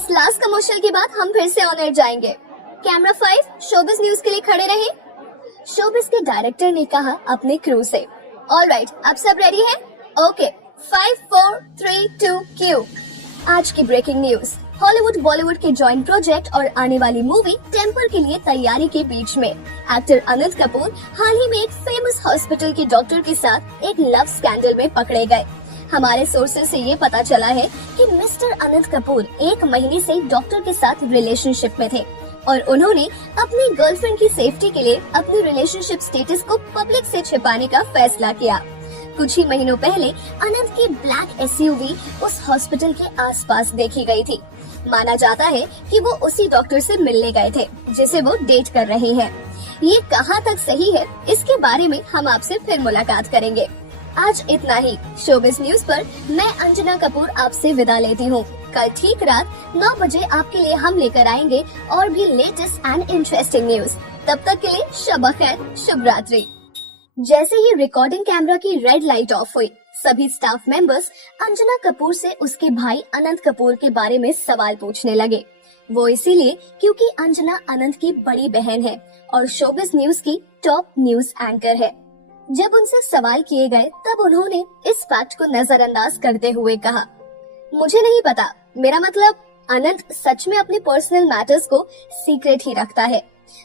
इस last commercial के बाद हम फिर से ऑन एयर जाएंगे। कैमरा 5 शोबिज न्यूज के लिए खड़े रहे। शोबिज के डायरेक्टर ने कहा अपने क्रू से, ऑलराइट, अब सब रेडी है? Okay, 5 4 3 2 Q. आज की ब्रेकिंग न्यूज, हॉलीवुड बॉलीवुड के जॉइंट प्रोजेक्ट और आने वाली मूवी टेम्पर के लिए तैयारी के बीच में एक्टर अनंत कपूर हाल ही में एक फेमस हॉस्पिटल के डॉक्टर के साथ एक लव स्कैंडल में पकड़े गए। हमारे सोर्सेज से ये पता चला है कि मिस्टर अनंत कपूर 1 महीने से डॉक्टर के साथ रिलेशनशिप में थे और उन्होंने अपनी गर्लफ्रेंड की सेफ्टी के लिए अपनी रिलेशनशिप स्टेटस को पब्लिक से छिपाने का फैसला किया। कुछ ही महीनों पहले अनंत की ब्लैक एसयूवी उस हॉस्पिटल के आसपास देखी गई थी। माना जाता है कि वो उसी डॉक्टर से मिलने गए थे जिसे वो डेट कर रहे हैं। ये कहाँ तक सही है, इसके बारे में हम आपसे फिर मुलाकात करेंगे। आज इतना ही। शोबिज न्यूज पर मैं अंजना कपूर आपसे विदा लेती हूँ। कल ठीक रात 9 बजे आपके लिए हम लेकर आएंगे और भी लेटेस्ट एंड इंटरेस्टिंग न्यूज। तब तक के लिए शब खैर, शुभ रात्रि। जैसे ही रिकॉर्डिंग कैमरा की रेड लाइट ऑफ हुई, सभी स्टाफ मेंबर्स अंजना कपूर से उसके भाई अनंत कपूर के बारे में सवाल पूछने लगे। वो इसीलिए क्योंकि अंजना अनंत की बड़ी बहन है और शोबिज न्यूज की टॉप न्यूज एंकर है। जब उनसे सवाल किए गए तब उन्होंने इस फैक्ट को नजरअंदाज करते हुए कहा, मुझे नहीं पता, मेरा मतलब अनंत सच में अपने पर्सनल मैटर्स को सीक्रेट ही रखता है।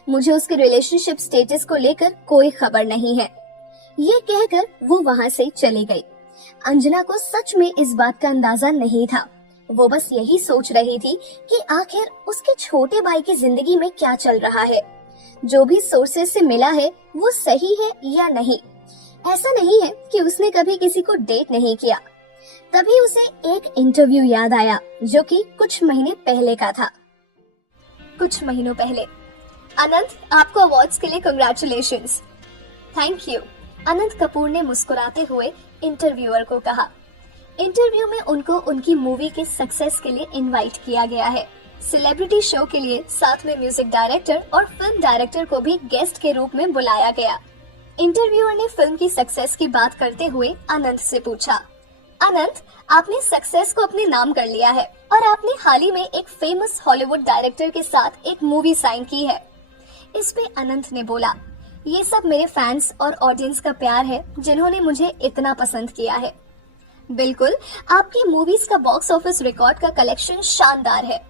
मुझे उसके रिलेशनशिप स्टेटस को लेकर कोई खबर नहीं है। ये कहकर वो वहाँ से चली गई। अंजना को सच में इस बात का अंदाजा नहीं था। वो बस यही सोच रही थी कि आखिर उसके छोटे भाई की जिंदगी में क्या चल रहा है। जो भी सोर्सेज से मिला है वो सही है या नहीं। ऐसा नहीं है कि उसने कभी किसी को डेट नहीं किया। तभी उसे एक इंटरव्यू याद आया जो कि कुछ महीने पहले का था। कुछ महीनों पहले, अनंत, आपको अवार्ड्स के लिए कांग्रेचुलेशंस। थैंक यू, अनंत कपूर ने मुस्कुराते हुए इंटरव्यूअर को कहा। इंटरव्यू में उनको उनकी मूवी के सक्सेस के लिए इनवाइट किया गया है। सेलिब्रिटी शो के लिए साथ में म्यूजिक डायरेक्टर और फिल्म डायरेक्टर को भी गेस्ट के रूप में बुलाया गया। इंटरव्यूअर ने फिल्म की सक्सेस की बात करते हुए अनंत से पूछा, अनंत, आपने सक्सेस को अपने नाम कर लिया है और आपने हाल ही में एक फेमस हॉलीवुड डायरेक्टर के साथ एक मूवी साइन की है। इस पे अनंत ने बोला, ये सब मेरे फैंस और ऑडियंस का प्यार है जिन्होंने मुझे इतना पसंद किया है। बिल्कुल, आपकी मूवीज का बॉक्स ऑफिस रिकॉर्ड का कलेक्शन शानदार है।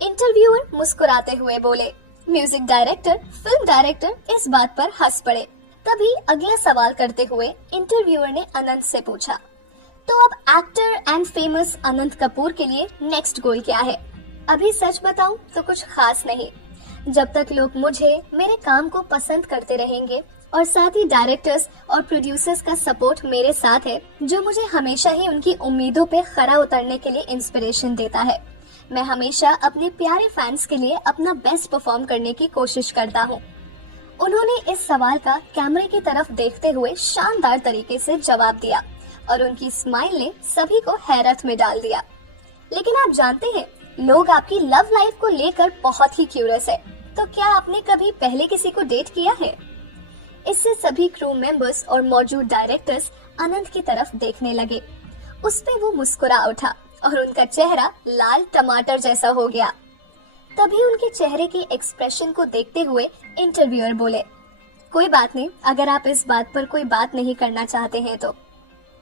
इंटरव्यूअर मुस्कुराते हुए बोले। म्यूजिक डायरेक्टर, फिल्म डायरेक्टर इस बात पर हंस पड़े। तभी अगला सवाल करते हुए इंटरव्यूअर ने अनंत से पूछा, तो अब एक्टर एंड फेमस अनंत कपूर के लिए नेक्स्ट गोल क्या है? अभी सच बताऊं तो कुछ खास नहीं। जब तक लोग मुझे, मेरे काम को पसंद करते रहेंगे और साथ ही डायरेक्टर्स और प्रोड्यूसर्स का सपोर्ट मेरे साथ है, जो मुझे हमेशा ही उनकी उम्मीदों पे खरा उतरने के लिए इंस्पिरेशन देता है। मैं हमेशा अपने प्यारे फैंस के लिए अपना बेस्ट परफॉर्म करने की कोशिश करता हूँ। उन्होंने इस सवाल का कैमरे की तरफ देखते हुए शानदार तरीके से जवाब दिया और उनकी स्माइल ने सभी को हैरत में डाल दिया। लेकिन आप जानते हैं, लोग आपकी लव लाइफ को लेकर बहुत ही क्यूरियस है, तो क्या आपने कभी पहले किसी को डेट किया है? इससे सभी क्रू मेंबर्स और मौजूद डायरेक्टर्स अनंत की तरफ देखने लगे। उस पे वो मुस्कुरा उठा और उनका चेहरा लाल टमाटर जैसा हो गया। तभी उनके चेहरे के एक्सप्रेशन को देखते हुए इंटरव्यूअर बोले, कोई बात नहीं, अगर आप इस बात पर कोई बात नहीं करना चाहते हैं तो।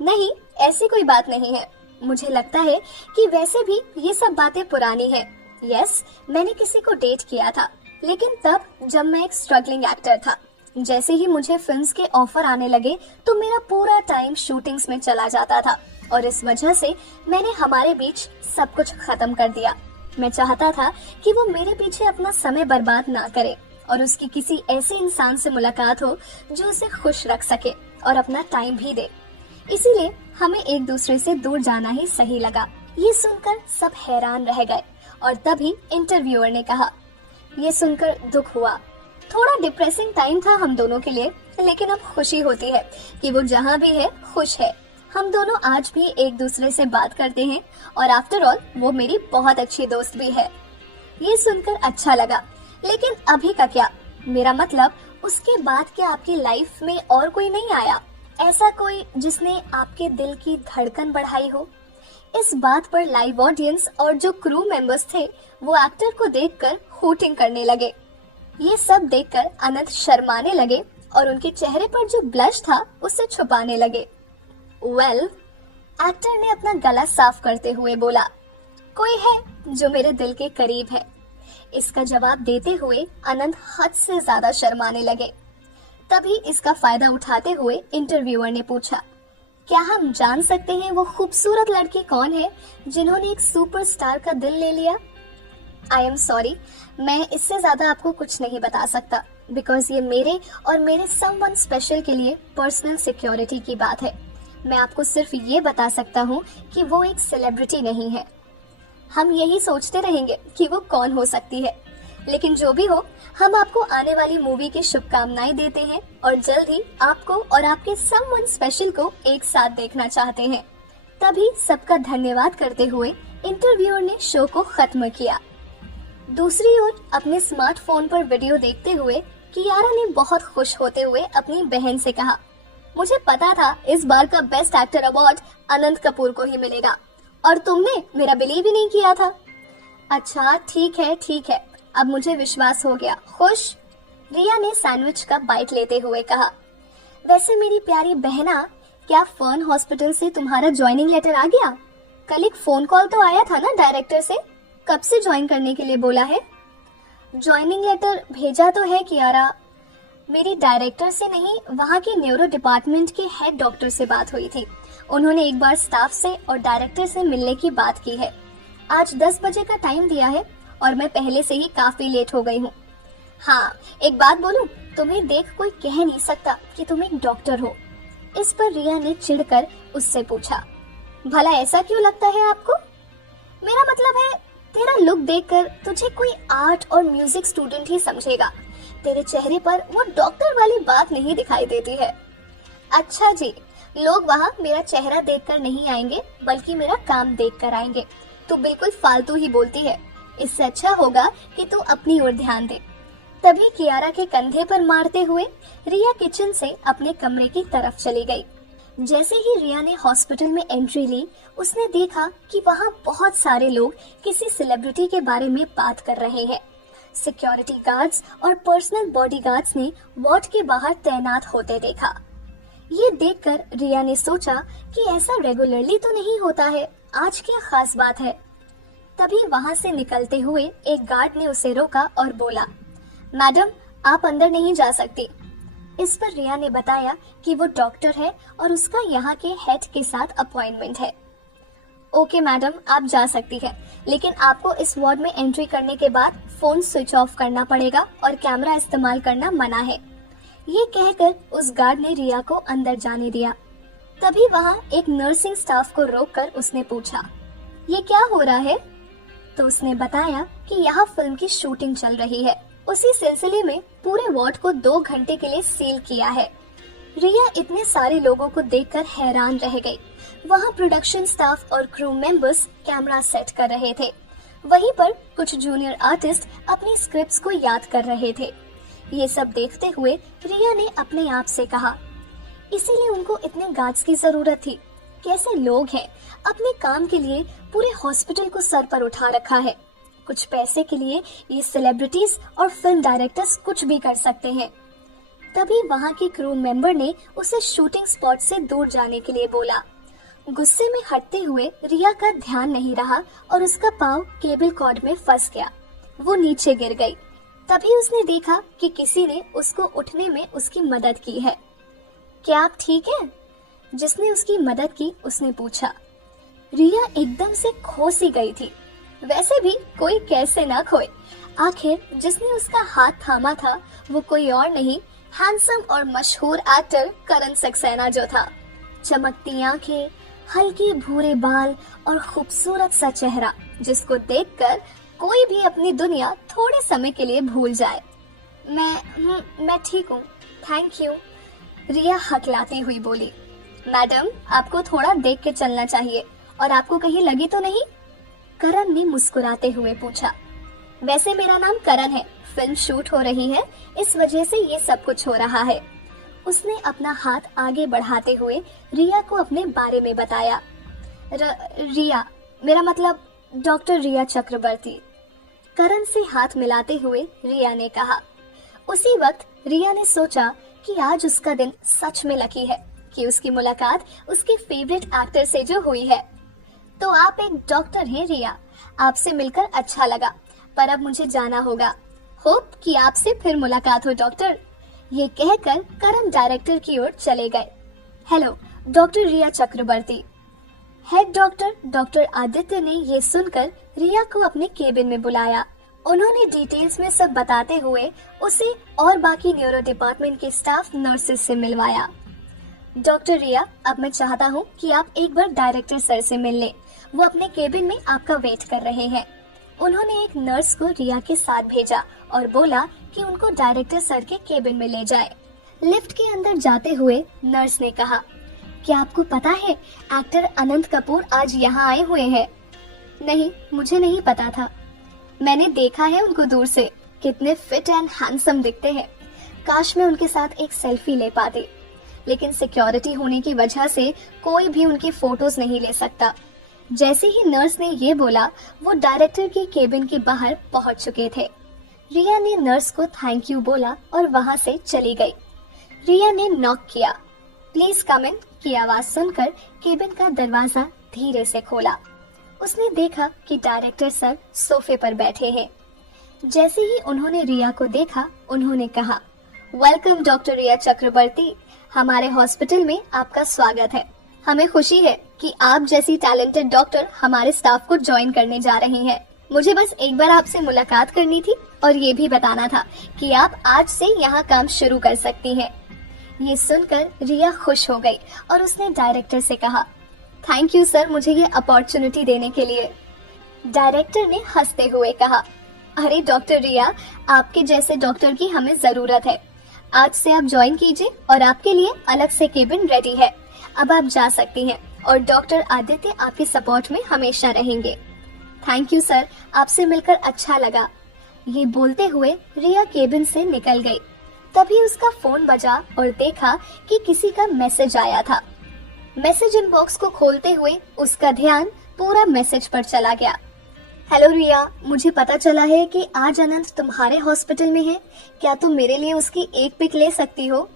नहीं, ऐसी कोई बात नहीं है। मुझे लगता है कि वैसे भी ये सब बातें पुरानी हैं। यस, मैंने किसी को डेट किया था, लेकिन तब जब मैं एक स्ट्रगलिंग एक्टर था। जैसे ही मुझे फिल्म्स के ऑफर आने लगे तो मेरा पूरा टाइम शूटिंग्स में चला जाता था और इस वजह से मैंने हमारे बीच सब कुछ खत्म कर दिया। मैं चाहता था कि वो मेरे पीछे अपना समय बर्बाद ना करे और उसकी किसी ऐसे इंसान से मुलाकात हो जो उसे खुश रख सके और अपना टाइम भी दे। इसीलिए हमें एक दूसरे से दूर जाना ही सही लगा। ये सुनकर सब हैरान रह गए और तभी इंटरव्यूअर ने कहा, ये सुनकर दुख हुआ। थोड़ा डिप्रेसिंग टाइम था हम दोनों के लिए, लेकिन अब खुशी होती है कि वो जहाँ भी है खुश है। हम दोनों आज भी एक दूसरे से बात करते हैं और आफ्टर ऑल वो मेरी बहुत अच्छी दोस्त भी है। ये सुनकर अच्छा लगा, लेकिन अभी का क्या? मेरा मतलब उसके बाद क्या आपकी लाइफ में और कोई नहीं आया? ऐसा कोई जिसने आपके दिल की धड़कन बढ़ाई हो? इस बात पर लाइव ऑडियंस और जो क्रू मेंबर्स थे वो एक्टर को देखकर हूटिंग करने लगे। ये सब देखकर अनंत शर्माने लगे और उनके चेहरे पर जो ब्लश था उसे छुपाने लगे। एक्टर ने अपना गला साफ करते हुए बोला, कोई है जो मेरे दिल के करीब है। इसका जवाब देते हुए अनंत हद से ज्यादा शर्माने लगे। तभी इसका फायदा उठाते हुए इंटरव्यूअर ने पूछा, क्या हम जान सकते हैं वो खूबसूरत लड़की कौन है जिन्होंने एक सुपरस्टार का दिल ले लिया? आई एम सॉरी, मैं इससे ज्यादा आपको कुछ नहीं बता सकता, बिकॉज ये मेरे और मेरे समवन स्पेशल के लिए पर्सनल सिक्योरिटी की बात है। मैं आपको सिर्फ ये बता सकता हूँ कि वो एक सेलिब्रिटी नहीं है। हम यही सोचते रहेंगे कि वो कौन हो सकती है, लेकिन जो भी हो, हम आपको आने वाली मूवी की शुभकामनाएं देते हैं और जल्द ही आपको और आपके समवन स्पेशल को एक साथ देखना चाहते हैं। तभी सबका धन्यवाद करते हुए इंटरव्यूअर ने शो को खत्म किया। दूसरी ओर अपने स्मार्टफोन पर वीडियो देखते हुए कियारा ने बहुत खुश होते हुए अपनी बहन से कहा, मुझे पता था इस बार का बेस्ट एक्टर अवार्ड अनंत कपूर को ही मिलेगा और तुमने मेरा बिलीव ही नहीं किया था। अच्छा ठीक है, अब मुझे विश्वास हो गया। खुश? रिया ने सैंडविच का बाइट लेते हुए कहा। वैसे मेरी प्यारी बहना, क्या फर्न हॉस्पिटल से तुम्हारा ज्वाइनिंग लेटर आ गया? कल एक फोन कॉल तो आया था ना डायरेक्टर से, कब से ज्वाइन करने के लिए बोला है? ज्वाइनिंग लेटर भेजा तो है कियारा, मेरी डायरेक्टर से नहीं, वहाँ के न्यूरो डिपार्टमेंट के हेड डॉक्टर से बात हुई थी। उन्होंने एक बार स्टाफ से और डायरेक्टर से मिलने की बात की है। आज 10 बजे का टाइम दिया है और मैं पहले से ही काफी लेट हो गई हूँ। हाँ, एक बात बोलूं, तुम्हें देख कोई कह नहीं सकता कि तुम एक डॉक्टर हो। इस पर रिया ने चिढ़कर उससे पूछा, भला ऐसा क्यों लगता है आपको? मेरा मतलब है, तेरा लुक देखकर तुझे कोई आर्ट और म्यूजिक स्टूडेंट ही समझेगा। तेरे चेहरे पर वो डॉक्टर वाली बात नहीं दिखाई देती है। अच्छा जी, लोग वहाँ मेरा चेहरा देखकर नहीं आएंगे बल्कि मेरा काम देखकर आएंगे। तू बिल्कुल फालतू ही बोलती है। इससे अच्छा होगा कि तू अपनी ओर ध्यान दे। तभी कियारा के कंधे पर मारते हुए रिया किचन से अपने कमरे की तरफ चली गई। जैसे ही रिया ने हॉस्पिटल में एंट्री ली, उसने देखा कि वहाँ बहुत सारे लोग किसी सेलिब्रिटी के बारे में बात कर रहे हैं। सिक्योरिटी गार्ड्स और पर्सनल बॉडीगार्ड्स ने वार्ड के बाहर तैनात होते देखा। ये देखकर रिया ने सोचा कि ऐसा रेगुलरली तो नहीं होता है, आज क्या खास बात है। तभी वहाँ से निकलते हुए एक गार्ड ने उसे रोका और बोला, मैडम आप अंदर नहीं जा सकती। इस पर रिया ने बताया कि वो डॉक्टर है और उसका यहाँ के हेड के साथ अपॉइंटमेंट है। ओके मैडम, आप जा सकती हैं, लेकिन आपको इस वार्ड में एंट्री करने के बाद फोन स्विच ऑफ करना पड़ेगा और कैमरा इस्तेमाल करना मना है। ये कहकर उस गार्ड ने रिया को अंदर जाने दिया। तभी वहाँ एक नर्सिंग स्टाफ को रोककर उसने पूछा, ये क्या हो रहा है? तो उसने बताया कि यहाँ फिल्म की शूटिंग चल रही है। उसी सिलसिले में पूरे वार्ड को 2 घंटे के लिए सील किया है। रिया इतने सारे लोगों को देखकर हैरान रह गई। वहाँ प्रोडक्शन स्टाफ और क्रू मेंबर्स कैमरा सेट कर रहे थे। वहीं पर कुछ जूनियर आर्टिस्ट अपनी स्क्रिप्ट्स को याद कर रहे थे। ये सब देखते हुए रिया ने अपने आप से कहा, इसीलिए उनको इतने गार्ड्स की जरूरत थी। कैसे लोग हैं, अपने काम के लिए पूरे हॉस्पिटल को सर पर उठा रखा है। कुछ पैसे के लिए ये सेलिब्रिटीज और फिल्म डायरेक्टर्स कुछ भी कर सकते हैं। तभी वहाँ के क्रू मेंबर ने उसे शूटिंग स्पॉट से दूर जाने के लिए बोला। गुस्से में हटते हुए रिया का ध्यान नहीं रहा और उसका पाँव केबल कॉर्ड में फंस गया। वो नीचे गिर गई। तभी उसने देखा कि किसी ने उसको उठने में उसकी मदद की है। क्या आप ठीक हैं? जिसने उसकी मदद की उसने पूछा। रिया एकदम से खो सी गई थी। वैसे भी कोई कैसे ना खोए। आखिर जिसने उसका हाथ थामा था वो कोई और नहीं, हैंडसम और मशहूर एक्टर करण सक्सेना जो था। चमकती आंखें, हल्के भूरे बाल और खूबसूरत सा चेहरा, जिसको देखकर कोई भी अपनी दुनिया थोड़े समय के लिए भूल जाए। मैं ठीक हूँ, थैंक यू, रिया हकलाती हुई बोली। मैडम आपको थोड़ा देख के चलना चाहिए, और आपको कहीं लगी तो नहीं? करण ने मुस्कुराते हुए पूछा। वैसे मेरा नाम करण है, फिल्म शूट हो रही है, इस वजह से ये सब कुछ हो रहा है। उसने अपना हाथ आगे बढ़ाते हुए रिया को अपने बारे में बताया। रिया, मेरा मतलब डॉक्टर रिया चक्रवर्ती। करण से हाथ मिलाते हुए रिया ने कहा। उसी वक्त रिया ने सोचा कि आज उसका दिन सच में लकी है कि उसकी मुलाकात उसके फेवरेट एक्टर से जो हुई है। तो आप एक डॉक्टर हैं रिया, आपसे मिलकर अच्छा लगा, पर अब मुझे जाना होगा। होप कि आपसे फिर मुलाकात हो डॉक्टर। ये कहकर करण डायरेक्टर की ओर चले गए। हेलो डॉक्टर रिया चक्रवर्ती। हेड डॉक्टर डॉक्टर आदित्य ने ये सुनकर रिया को अपने केबिन में बुलाया। उन्होंने डिटेल्स में सब बताते हुए उसे और बाकी न्यूरो डिपार्टमेंट के स्टाफ नर्सेस से मिलवाया। डॉक्टर रिया, अब मैं चाहता हूँ कि आप एक बार डायरेक्टर सर से मिल लें। वो अपने केबिन में आपका वेट कर रहे हैं। उन्होंने एक नर्स को रिया के साथ भेजा और बोला कि उनको डायरेक्टर सर के केबिन में ले जाए। लिफ्ट के अंदर जाते हुए नर्स ने कहा, क्या आपको पता है एक्टर अनंत कपूर आज यहाँ आए हुए हैं? नहीं, मुझे नहीं पता था। मैंने देखा है उनको दूर से, कितने फिट एंड हैंडसम दिखते हैं। काश मैं उनके साथ एक सेल्फी ले पाती, लेकिन सिक्योरिटी होने की वजह से कोई भी उनकी फोटोज नहीं ले सकता। जैसे ही नर्स ने ये बोला, वो डायरेक्टर के केबिन के बाहर पहुंच चुके थे। रिया ने नर्स को थैंक यू बोला और वहां से चली गई। रिया ने नॉक किया। प्लीज कम इन की आवाज सुनकर केबिन का दरवाजा धीरे से खोला। उसने देखा कि डायरेक्टर सर सोफे पर बैठे हैं। जैसे ही उन्होंने रिया को देखा, उन्होंने कहा, वेलकम डॉक्टर रिया चक्रवर्ती, हमारे हॉस्पिटल में आपका स्वागत है। हमें खुशी है कि आप जैसी टैलेंटेड डॉक्टर हमारे स्टाफ को ज्वाइन करने जा रही हैं। मुझे बस एक बार आपसे मुलाकात करनी थी और ये भी बताना था कि आप आज से यहाँ काम शुरू कर सकती हैं। ये सुनकर रिया खुश हो गई और उसने डायरेक्टर से कहा, थैंक यू सर मुझे ये अपॉर्चुनिटी देने के लिए। डायरेक्टर ने हंसते हुए कहा, अरे डॉक्टर रिया, आपके जैसे डॉक्टर की हमें जरूरत है। आज से आप ज्वाइन कीजिए और आपके लिए अलग से केबिन रेडी है। अब आप जा सकती हैं और डॉक्टर आदित्य आपके सपोर्ट में हमेशा रहेंगे। थैंक यू सर, आपसे मिलकर अच्छा लगा। ये बोलते हुए रिया केबिन से निकल गई। तभी उसका फोन बजा और देखा कि किसी का मैसेज आया था। मैसेज इनबॉक्स को खोलते हुए उसका ध्यान पूरा मैसेज पर चला गया। हेलो रिया, मुझे पता चला है कि आज अनंत तुम्हारे हॉस्पिटल में है। क्या तुम मेरे लिए उसकी एक पिक ले सकती हो?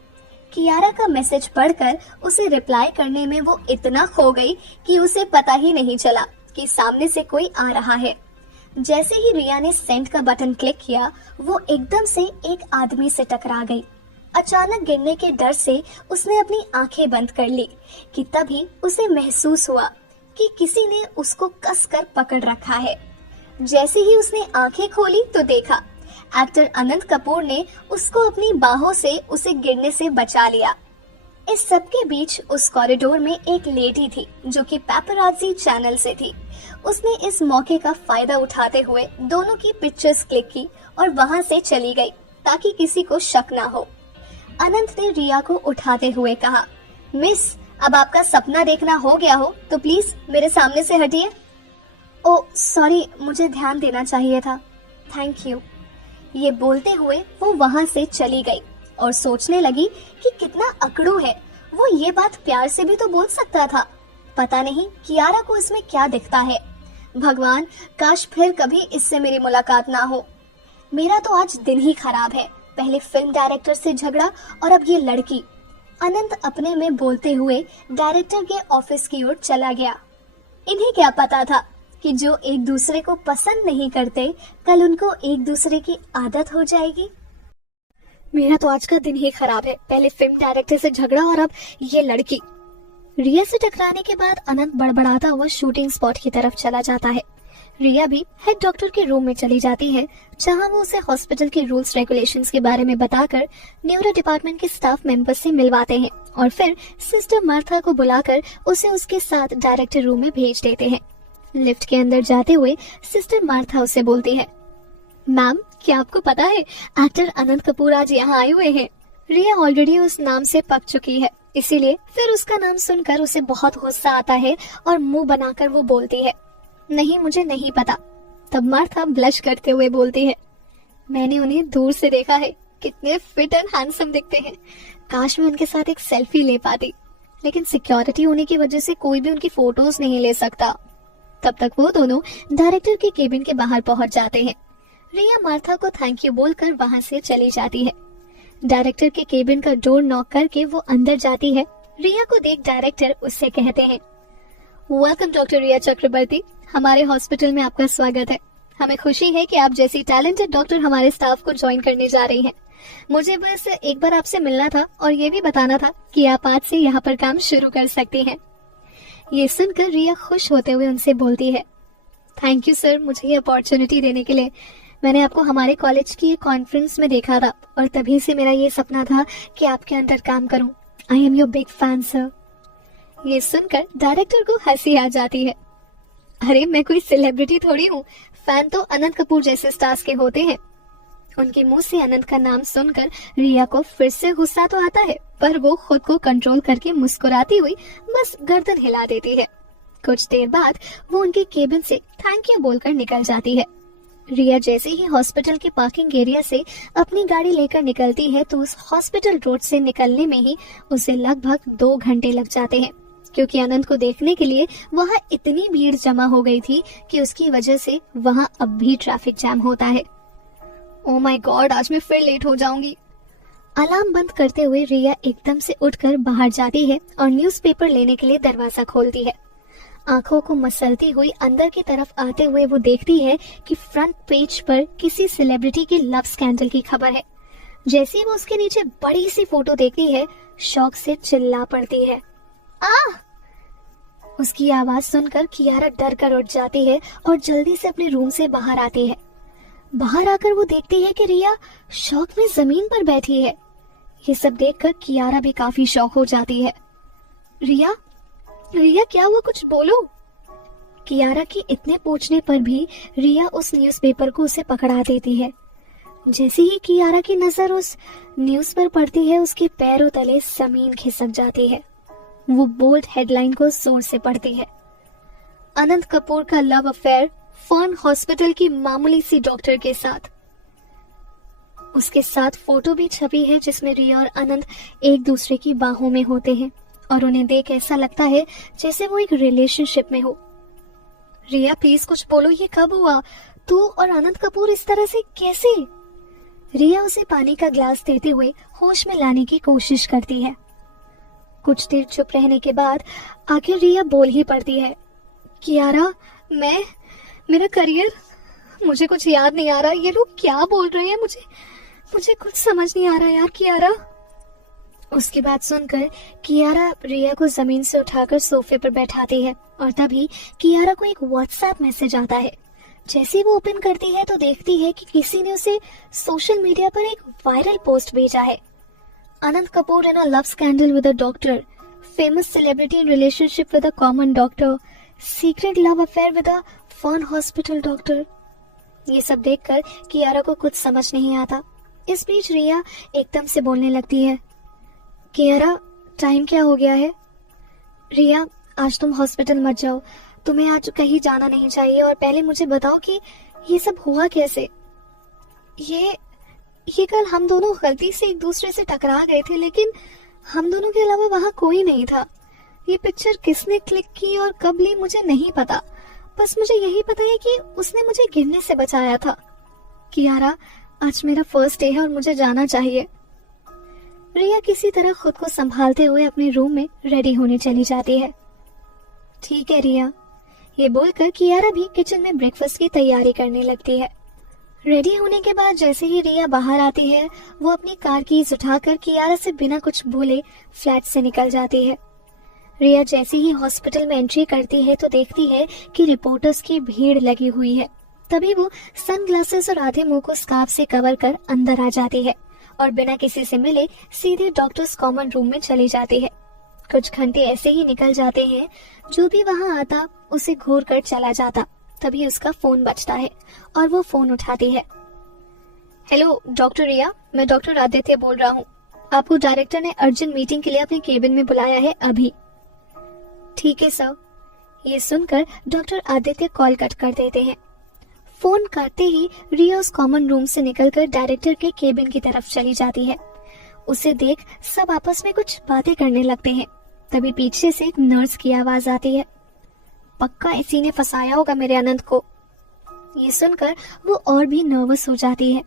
कियारा का मैसेज पढ़कर उसे रिप्लाई करने में वो इतना खो गई कि उसे पता ही नहीं चला कि सामने से कोई आ रहा है। जैसे ही रिया ने सेंड का बटन क्लिक किया, वो एकदम से एक आदमी से टकरा गई। अचानक गिरने के डर से उसने अपनी आंखें बंद कर ली कि तभी उसे महसूस हुआ कि किसी ने उसको कसकर पकड़ रखा है। जैसे ही उसने आंखें खोली तो देखा एक्टर अनंत कपूर ने उसको अपनी बाहों से उसे गिरने से बचा लिया। इस सब के बीच उस कॉरिडोर में एक लेडी थी जो कि पेपराजी चैनल से थी। उसने इस मौके का फायदा उठाते हुए दोनों की पिक्चर्स क्लिक की और वहां से चली गई ताकि किसी को शक ना हो। अनंत ने रिया को उठाते हुए कहा, मिस, अब आपका सपना देखना हो गया हो तो प्लीज मेरे सामने से हटिए। ओ सॉरी, मुझे ध्यान देना चाहिए था, थैंक यू। ये बोलते हुए वो वहां से चली गई और सोचने लगी कि कितना अकड़ू है। वो ये बात प्यार से भी तो बोल सकता था। पता नहीं कियारा को इसमें क्या दिखता है। भगवान, काश फिर कभी इससे मेरी मुलाकात ना हो। मेरा तो आज दिन ही खराब है। पहले फिल्म डायरेक्टर से झगड़ा और अब ये लड़की। अनंत अपने में बोलते हुए डायरेक्टर के ऑफिस की ओर चला गया। इन्हें क्या पता था कि जो एक दूसरे को पसंद नहीं करते, कल उनको एक दूसरे की आदत हो जाएगी। मेरा तो आज का दिन ही खराब है। पहले फिल्म डायरेक्टर से झगड़ा और अब ये लड़की। रिया से टकराने के बाद अनंत बड़बड़ाता हुआ शूटिंग स्पॉट की तरफ चला जाता है। रिया भी हेड डॉक्टर के रूम में चली जाती है, जहां वो उसे हॉस्पिटल के रूल्स रेगुलेशंस के बारे में बताकर न्यूरो डिपार्टमेंट के स्टाफ मेंबर्स से मिलवाते हैं और फिर सिस्टर मार्था को बुलाकर उसे उसके साथ डायरेक्टर रूम में भेज देते हैं। लिफ्ट के अंदर जाते हुए सिस्टर मार्था उसे बोलती है, मैम, क्या आपको पता है एक्टर अनंत कपूर आज यहाँ आए हुए हैं? रिया ऑलरेडी उस नाम से पक चुकी है, इसीलिए फिर उसका नाम सुनकर उसे बहुत गुस्सा आता है और मुंह बनाकर वो बोलती है, नहीं, मुझे नहीं पता। तब मार्था ब्लश करते हुए बोलती है, मैंने उन्हें दूर से देखा है, कितने फिट एंड हैंडसम दिखते हैं। काश मैं उनके साथ एक सेल्फी ले पाती। लेकिन सिक्योरिटी होने की वजह से कोई भी उनकी फोटोज नहीं ले सकता। तब तक वो दोनों डायरेक्टर के केबिन के बाहर पहुंच जाते हैं। रिया मार्था को थैंक यू बोलकर वहां से चली जाती है। डायरेक्टर के केबिन का डोर नॉक करके वो अंदर जाती है। रिया को देख डायरेक्टर उससे कहते हैं, वेलकम डॉक्टर रिया चक्रवर्ती, हमारे हॉस्पिटल में आपका स्वागत है। हमें खुशी है कि आप जैसी टैलेंटेड डॉक्टर हमारे स्टाफ को ज्वाइन करने जा रही हैं। मुझे बस एक बार आपसे मिलना था और ये भी बताना था कि आप आज से यहाँ पर काम शुरू कर सकती हैं। ये सुनकर रिया खुश होते हुए उनसे बोलती है, थैंक यू सर, मुझे ये अपॉर्चुनिटी देने के लिए। मैंने आपको हमारे कॉलेज की एक कॉन्फ्रेंस में देखा था और तभी से मेरा ये सपना था कि आपके अंडर काम करूं। I am your big fan sir. ये सुनकर डायरेक्टर को हंसी आ जाती है। अरे मैं कोई सेलिब्रिटी थोड़ी हूँ, फैन तो अनंत कपूर जैसे स्टार्स के होते हैं। उनके मुंह से अनंत का नाम सुनकर रिया को फिर से गुस्सा तो आता है, पर वो खुद को कंट्रोल करके मुस्कुराती हुई बस गर्दन हिला देती है। कुछ देर बाद वो उनके केबिन से थैंक यू बोलकर निकल जाती है। रिया जैसे ही हॉस्पिटल के पार्किंग एरिया से अपनी गाड़ी लेकर निकलती है तो उस हॉस्पिटल रोड से निकलने में ही उसे लगभग 2 घंटे लग जाते हैं, क्योंकि अनंत को देखने के लिए वहां इतनी भीड़ जमा हो गई थी कि उसकी वजह से वहां अब भी ट्रैफिक जैम होता है। ओह माय गॉड, आज मैं फिर लेट हो जाऊंगी। अलार्म बंद करते हुए रिया एकदम से उठकर बाहर जाती है और न्यूज़पेपर लेने के लिए दरवाजा खोलती है। आंखों को मसलती हुई अंदर की तरफ आते हुए वो देखती है कि फ्रंट पेज पर किसी सेलिब्रिटी के लव स्कैंडल की खबर है। जैसे ही वो उसके नीचे बड़ी सी फोटो देखती है, शौक से चिल्ला पड़ती है, आ! उसकी आवाज सुनकर कियारा डर कर उठ जाती है और जल्दी से अपने रूम से बाहर आती है। बाहर आकर वो देखती है कि रिया शौक में जमीन पर बैठी है। ये सब देखकर कियारा भी काफी शौक हो जाती है। रिया, रिया क्या हुआ, कुछ बोलो। कियारा की इतने पूछने पर भी रिया उस न्यूज़पेपर को उसे पकड़ा देती है। जैसे ही कियारा की नजर उस न्यूज पर पड़ती है, उसके पैरों तले जमीन खिसक जाती है। वो बोल्ड हेडलाइन को जोर से पढ़ती है, अनंत कपूर का लव अफेयर फर्न हॉस्पिटल की मामूली सी डॉक्टर के साथ। उसके साथ फोटो भी छपी है जिसमें रिया और अनंत एक दूसरे की बाहों में होते हैं और उन्हें देख ऐसा लगता है जैसे वो एक रिलेशनशिप में हो। रिया प्लीज कुछ बोलो, ये कब हुआ? तू और अनंत कपूर इस तरह से कैसे? रिया उसे पानी का ग्लास देते हुए होश में लाने की कोशिश करती है। कुछ देर चुप रहने के बाद आखिर रिया बोल ही पड़ती है, कियारा, मेरा करियर, मुझे कुछ याद नहीं आ रहा। ये लोग क्या बोल रहे हैं, मुझे कुछ समझ नहीं आ रहा यार कियारा। उसकी बात सुनकर कियारा रिया को जमीन से उठाकर सोफे पर बैठाती है और तभी कियारा को एक व्हाट्सएप मैसेज आता है। जैसे ही वो ओपन करती है तो देखती है कि किसी ने उसे सोशल मीडिया पर एक वायरल पोस्ट भेजा है। अनंत Kapoor in a love scandal with a doctor, famous celebrity in relationship with a common doctor, secret love affair with a fern hospital doctor। ये सब देखकर कियारा को कुछ समझ नहीं आता। इस बीच रिया एकदम से बोलने लगती है, कियारा टाइम क्या हो गया है? रिया, आज तुम हॉस्पिटल मत जाओ, तुम्हें आज कहीं जाना नहीं चाहिए और पहले मुझे बताओ कि ये सब हुआ कैसे। ये कल हम दोनों गलती से एक दूसरे से टकरा गए थे, लेकिन हम दोनों के अलावा वहां कोई नहीं था। ये पिक्चर किसने क्लिक की और कब ली मुझे नहीं पता, बस मुझे यही पता है कि उसने मुझे गिरने से बचाया था। कियारा, आज मेरा फर्स्ट डे है और मुझे जाना चाहिए। रिया किसी तरह खुद को संभालते हुए अपने रूम में रेडी होने चली जाती है। ठीक है रिया, ये बोलकर कियारा भी किचन में ब्रेकफास्ट की तैयारी करने लगती है। रेडी होने के बाद जैसे ही रिया बाहर आती है, वो अपनी कार कीज उठाकर कियारा से बिना कुछ बोले फ्लैट से निकल जाती है। रिया जैसे ही हॉस्पिटल में एंट्री करती है तो देखती है कि रिपोर्टर्स की भीड़ लगी हुई है। तभी वो सनग्लासेस और आधे मुंह को स्कार्फ से कवर कर अंदर आ जाती है और बिना किसी से मिले सीधे डॉक्टर्स कॉमन रूम में चली जाती है। कुछ घंटे ऐसे ही निकल जाते हैं, जो भी वहां आता उसे घूर कर चला जाता। तभी उसका फोन बजता है और वो फोन उठाती है। हेलो डॉक्टर रिया, मैं डॉक्टर आदित्य बोल रहा हूँ। आपको डायरेक्टर ने अर्जेंट मीटिंग के लिए अपने केबिन में बुलाया है अभी। ठीक है सर। ये सुनकर डॉक्टर आदित्य कॉल कट कर देते हैं। फोन काटते ही रिया उस कॉमन रूम से निकलकर डायरेक्टर के केबिन की तरफ चली जाती है। उसे देख सब आपस में कुछ बातें करने लगते हैं। तभी पीछे से एक नर्स की आवाज आती है। पक्का इसी ने फंसाया होगा मेरे अनंत को। ये सुनकर वो और भी नर्वस हो जाती है।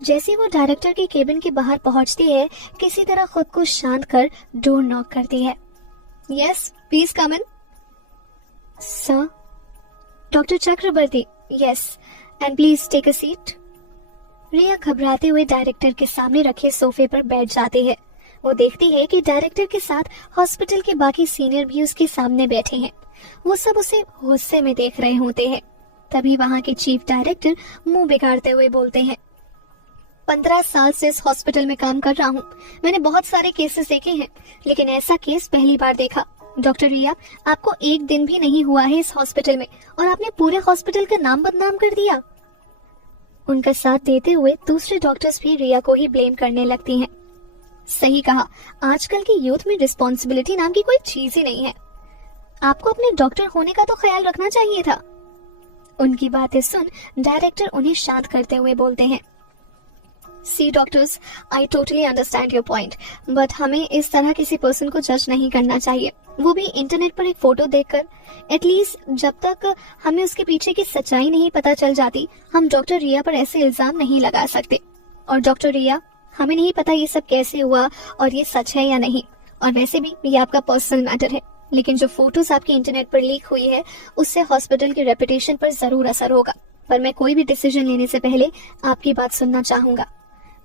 जैसे वो डायरेक्टर के केबिन के बाहर पहुंचती है, किसी तरह खुद को शांत कर डोर नॉक करती है। Yes, please come in. Sir? Doctor Chakraborty? Yes, and please take a seat. Riya घबराते हुए डायरेक्टर के सामने रखे सोफे पर बैठ जाती है। वो देखती है कि डायरेक्टर के साथ हॉस्पिटल के बाकी सीनियर भी उसके सामने बैठे हैं। वो सब उसे गुस्से में देख रहे होते हैं। तभी वहाँ के चीफ डायरेक्टर मुंह बिगाड़ते हुए बोलते हैं, 15 साल से इस हॉस्पिटल में काम कर रहा हूँ। मैंने बहुत सारे केसेस देखे हैं, लेकिन ऐसा केस पहली बार देखा। डॉक्टर रिया, आपको एक दिन भी नहीं हुआ है इस हॉस्पिटल में और आपने पूरे हॉस्पिटल का नाम बदनाम कर दिया। उनका साथ देते हुए दूसरे डॉक्टर्स भी रिया को ही ब्लेम करने लगती हैं। सही कहा, आजकल की यूथ में रिस्पॉन्सिबिलिटी नाम की कोई चीज ही नहीं है। आपको अपने डॉक्टर होने का तो ख्याल रखना चाहिए था। उनकी बातें सुन डायरेक्टर उन्हें शांत करते हुए बोलते हैं, see doctors, I totally understand your point, but हमें इस तरह किसी पर्सन को जज नहीं करना चाहिए, वो भी इंटरनेट पर एक फोटो देखकर। एटलीस्ट जब तक हमें उसके पीछे की सच्चाई नहीं पता चल जाती, हम डॉक्टर रिया पर ऐसे इल्जाम नहीं लगा सकते। और डॉक्टर रिया, हमें नहीं पता ये सब कैसे हुआ और ये सच है या नहीं, और वैसे भी ये आपका पर्सनल मैटर है, लेकिन जो फोटोज आपकी इंटरनेट पर लीक हुई है उससे हॉस्पिटल की रेपुटेशन पर जरूर असर होगा। पर मैं कोई भी डिसीजन लेने से पहले आपकी बात सुनना चाहूंगा।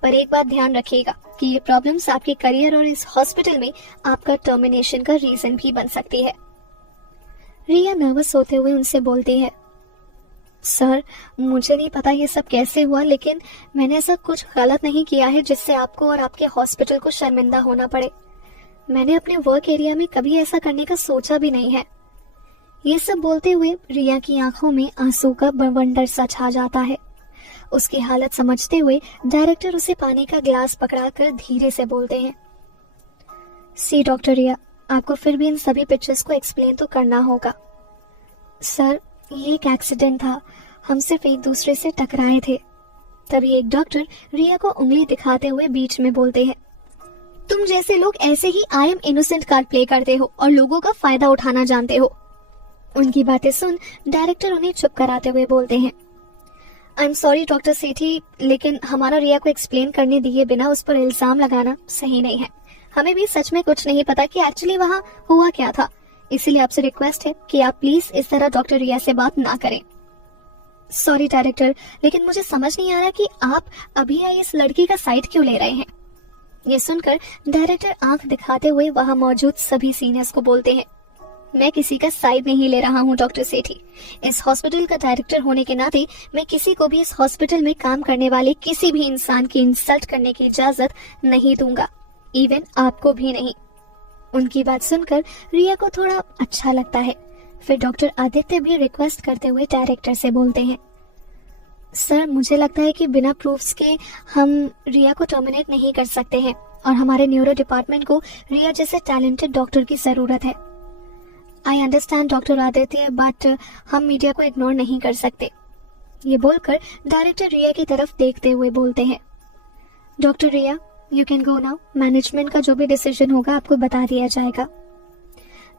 पर एक बात ध्यान रखिएगा कि ये प्रॉब्लम्स आपके करियर और इस हॉस्पिटल में आपका टर्मिनेशन का रीजन भी बन सकती है। रिया नर्वस होते हुए उनसे बोलती है, सर, मुझे नहीं पता ये सब कैसे हुआ, लेकिन मैंने ऐसा कुछ गलत नहीं किया है जिससे आपको और आपके हॉस्पिटल को शर्मिंदा होना पड़े। मैंने अपने वर्क एरिया में कभी ऐसा करने का सोचा भी नहीं है। ये सब बोलते हुए रिया की आंखों में आंसू का बवंडर सा छा जाता है। उसकी हालत समझते हुए डायरेक्टर उसे पानी का ग्लास पकड़ाकर धीरे से बोलते हैं, सी डॉक्टर रिया, आपको फिर भी इन सभी पिक्चर्स को एक्सप्लेन तो करना होगा। सर, ये एक एक्सीडेंट था, हम सिर्फ एक दूसरे से टकराए थे। तभी एक डॉक्टर रिया को उंगली दिखाते हुए बीच में बोलते हैं, तुम जैसे लोग ऐसे ही I am innocent card play करते हो और लोगों का फायदा उठाना जानते हो। उनकी बातें सुन डायरेक्टर उन्हें चुप कराते हुए बोलते हैं, आई एम सॉरी डॉक्टर सेठी, लेकिन हमारा रिया को एक्सप्लेन करने दिए बिना उस पर इल्जाम लगाना सही नहीं है। हमें भी सच में कुछ नहीं पता कि एक्चुअली वहाँ हुआ क्या था, इसीलिए आपसे रिक्वेस्ट है कि आप प्लीज इस तरह डॉक्टर रिया से बात ना करें। सॉरी डायरेक्टर, लेकिन मुझे समझ नहीं आ रहा कि आप अभी आई इस लड़की का साइड क्यों ले रहे हैं। ये सुनकर डायरेक्टर आंख दिखाते हुए वहां मौजूद सभी सीनियर्स को बोलते हैं, मैं किसी का साइड नहीं ले रहा हूँ डॉक्टर सेठी। इस हॉस्पिटल का डायरेक्टर होने के नाते मैं किसी को भी इस हॉस्पिटल में काम करने वाले किसी भी इंसान की इंसल्ट करने की इजाजत नहीं दूंगा, इवन आपको भी नहीं। उनकी बात सुनकर रिया को थोड़ा अच्छा लगता है। फिर डॉक्टर आदित्य भी रिक्वेस्ट करते हुए डायरेक्टर से बोलते हैं, सर, मुझे लगता है कि बिना प्रूफ्स के हम रिया को टर्मिनेट नहीं कर सकते हैं और हमारे न्यूरो डिपार्टमेंट को रिया जैसे टैलेंटेड डॉक्टर की जरूरत है। I understand doctor Aditya, but हम मीडिया को इग्नोर नहीं कर सकते। ये बोलकर डायरेक्टर रिया की तरफ देखते हुए बोलते हैं, doctor Riya, you can go now. Management का जो भी डिसीजन होगा आपको बता दिया जाएगा।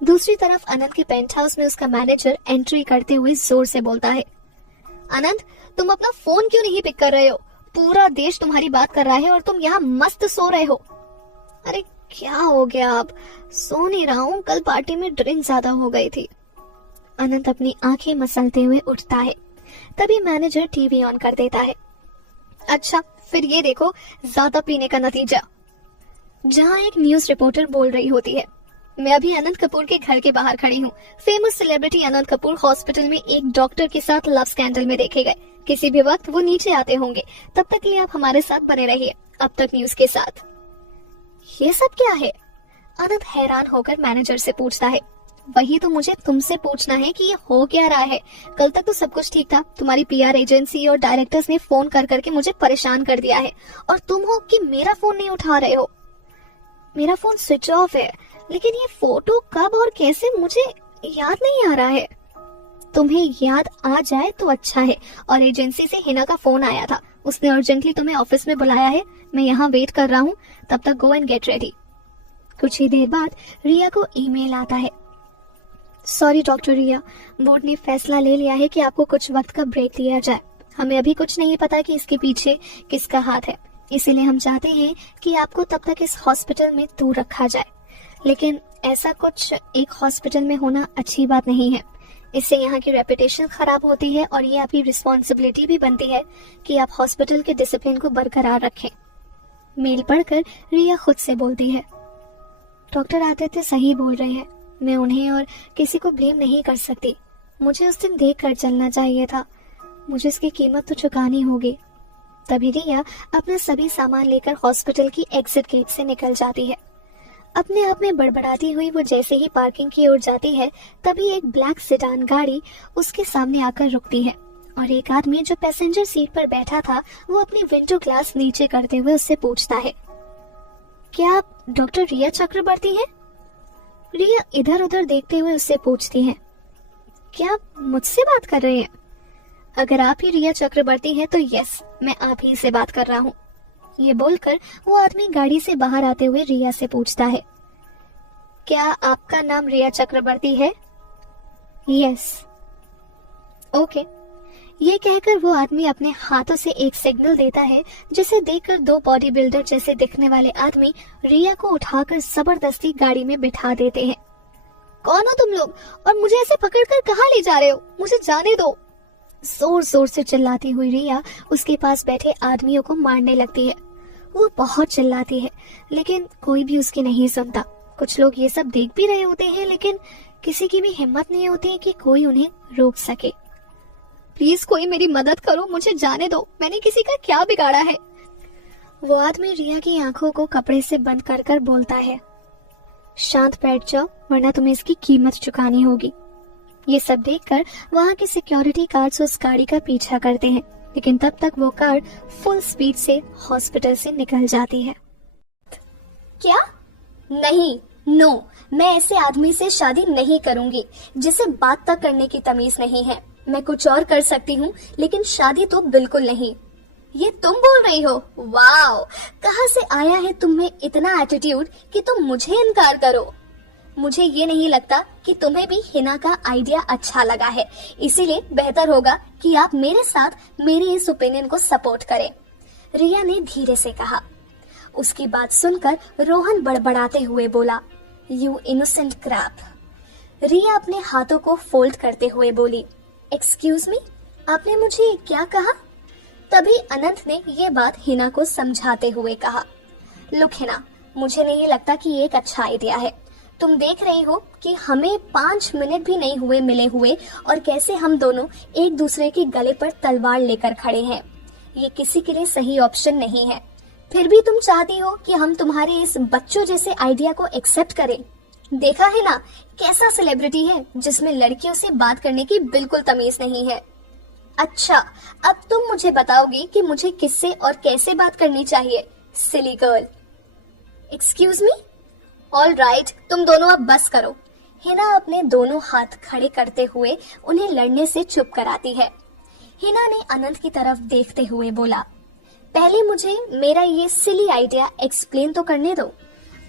दूसरी तरफ अनंत के पेंट हाउस में उसका मैनेजर एंट्री करते हुए जोर से बोलता है, अनंत, तुम अपना फोन क्यों नहीं पिक कर रहे हो? पूरा देश तुम्हारी बात कर रहा है और तुम यहाँ मस्त सो रहे हो। अरे क्या हो गया? आप सो नहीं रहा हूँ, कल पार्टी में ड्रिंक ज्यादा हो गई थी। अनंत अपनी आंखें मसलते हुए उठता है। तभी मैनेजर टीवी ऑन कर देता है। अच्छा, फिर ये देखो ज्यादा पीने का नतीजा। जहाँ एक न्यूज रिपोर्टर बोल रही होती है, मैं अभी अनंत कपूर के घर के बाहर खड़ी हूँ। फेमस सेलिब्रिटी अनंत कपूर हॉस्पिटल में एक डॉक्टर के साथ लव स्कैंडल में देखे गए। किसी भी वक्त वो नीचे आते होंगे, तब तक के लिए आप हमारे साथ बने रहिए अब तक न्यूज के साथ। ये सब क्या है? अनंत हैरान होकर मैनेजर से पूछता है। वही तो मुझे तुमसे पूछना है कि ये हो क्या रहा है। कल तक तो सब कुछ ठीक था, तुम्हारी पीआर एजेंसी और डायरेक्टर्स ने फोन कर करके मुझे परेशान कर दिया है, और तुम हो कि मेरा फोन नहीं उठा रहे हो। मेरा फोन स्विच ऑफ है, लेकिन ये फोटो कब और कैसे मुझे याद नहीं आ रहा है। तुम्हें याद आ जाए तो अच्छा है। और एजेंसी से हिना का फोन आया था, उसने अर्जेंटली तुम्हें ऑफिस में बुलाया है। मैं यहाँ वेट कर रहा हूँ, तब तक गो एंड गेट रेडी। कुछ ही देर बाद रिया को ईमेल आता है। सॉरी डॉक्टर रिया, बोर्ड ने फैसला ले लिया है कि आपको कुछ वक्त का ब्रेक दिया जाए। हमें अभी कुछ नहीं पता कि इसके पीछे किसका हाथ है, इसीलिए हम चाहते हैं कि आपको तब तक इस हॉस्पिटल में दूर रखा जाए। लेकिन ऐसा कुछ एक हॉस्पिटल में होना अच्छी बात नहीं है। इससे यहाँ की रेपुटेशन खराब होती है और ये आपकी रिस्पॉन्सिबिलिटी भी बनती है कि आप हॉस्पिटल के डिसिप्लिन को बरकरार रखें। मेल पढ़कर रिया खुद से बोलती है, डॉक्टर आदित्य सही बोल रहे हैं। मैं उन्हें और किसी को ब्लेम नहीं कर सकती। मुझे उस दिन देख कर चलना चाहिए था। मुझे इसकी कीमत तो चुकानी होगी। तभी रिया अपना सभी सामान लेकर हॉस्पिटल की एग्जिट गेट से निकल जाती है। अपने आप में बड़बड़ाती हुई वो जैसे ही पार्किंग की ओर जाती है, तभी एक ब्लैक सेडान गाड़ी उसके सामने आकर रुकती है और एक आदमी जो पैसेंजर सीट पर बैठा था वो अपनी विंडो ग्लास नीचे करते हुए उससे पूछता है, क्या आप डॉक्टर रिया चक्रवर्ती हैं? रिया इधर उधर देखते हुए उससे पूछती है, क्या आप मुझसे बात कर रहे हैं? अगर आप ही रिया चक्रवर्ती हैं तो यस, मैं आप ही से बात कर रहा हूँ। ये बोलकर वो आदमी गाड़ी से बाहर आते हुए रिया से पूछता है, क्या आपका नाम रिया चक्रवर्ती है? यस। ओके। ये कहकर वो आदमी अपने हाथों से एक सिग्नल देता है, जिसे देखकर दो बॉडी बिल्डर जैसे दिखने वाले आदमी रिया को उठाकर जबरदस्ती गाड़ी में बिठा देते हैं। कौन हो तुम लोग और मुझे ऐसे पकड़कर कहाँ ले जा रहे हो? मुझे जाने दो। जोर जोर से चिल्लाती हुई रिया उसके पास बैठे आदमियों को मारने लगती है। वो बहुत चिल्लाती है लेकिन कोई भी उसकी नहीं सुनता। कुछ लोग ये सब देख भी रहे होते हैं लेकिन किसी की भी हिम्मत नहीं होती कि कोई उन्हें रोक सके। प्लीज कोई मेरी मदद करो, मुझे जाने दो, मैंने किसी का क्या बिगाड़ा है? वो आदमी रिया की आंखों को कपड़े से बंद कर कर बोलता है, शांत बैठ जाओ वरना तुम्हें इसकी कीमत चुकानी होगी। ये सब देखकर वहाँ के सिक्योरिटी गार्ड्स उस गाड़ी का पीछा करते हैं, लेकिन तब तक वो कार फुल स्पीड से हॉस्पिटल से निकल जाती है। क्या? नहीं, नो, मैं ऐसे आदमी से शादी नहीं करूंगी जिसे बात तक करने की तमीज नहीं है। मैं कुछ और कर सकती हूँ लेकिन शादी तो बिल्कुल नहीं। ये तुम बोल रही हो? वाओ, कहाँ से आया है तुम में इतना एटीट्यूड कि तुम मुझे इनकार करो? मुझे ये नहीं लगता कि तुम्हें भी हिना का आइडिया अच्छा लगा है, इसीलिए बेहतर होगा कि आप मेरे साथ मेरे इस ओपिनियन को सपोर्ट करें, रिया ने धीरे से कहा। उसकी बात सुनकर रोहन बड़बड़ाते हुए बोला, यू इनोसेंट क्रैप। रिया अपने हाथों को फोल्ड करते हुए बोली, एक्सक्यूज मी, आपने मुझे क्या कहा? तभी अनंत ने ये बात हिना को समझाते हुए कहा, लुक हिना, मुझे नहीं लगता कि ये एक अच्छा आइडिया है। तुम देख रही हो कि हमें 5 मिनट भी नहीं हुए मिले हुए और कैसे हम दोनों एक दूसरे के गले पर तलवार लेकर खड़े हैं। ये किसी के लिए सही ऑप्शन नहीं है। फिर भी तुम चाहती हो कि हम तुम्हारे इस बच्चों जैसे आइडिया को एक्सेप्ट करें। देखा है ना कैसा सेलिब्रिटी है जिसमें लड़कियों से बात करने की बिल्कुल तमीज नहीं है। अच्छा, अब तुम मुझे बताओगी कि मुझे किससे और कैसे बात करनी चाहिए, silly girl. Excuse me? All right, तुम दोनों अब बस करो। हिना अपने दोनों हाथ खड़े करते हुए उन्हें लड़ने से चुप कराती है। हिना ने अनंत की तरफ देखते हुए बोला, पहले मुझे मेरा ये सिली आइडिया एक्सप्लेन तो करने दो।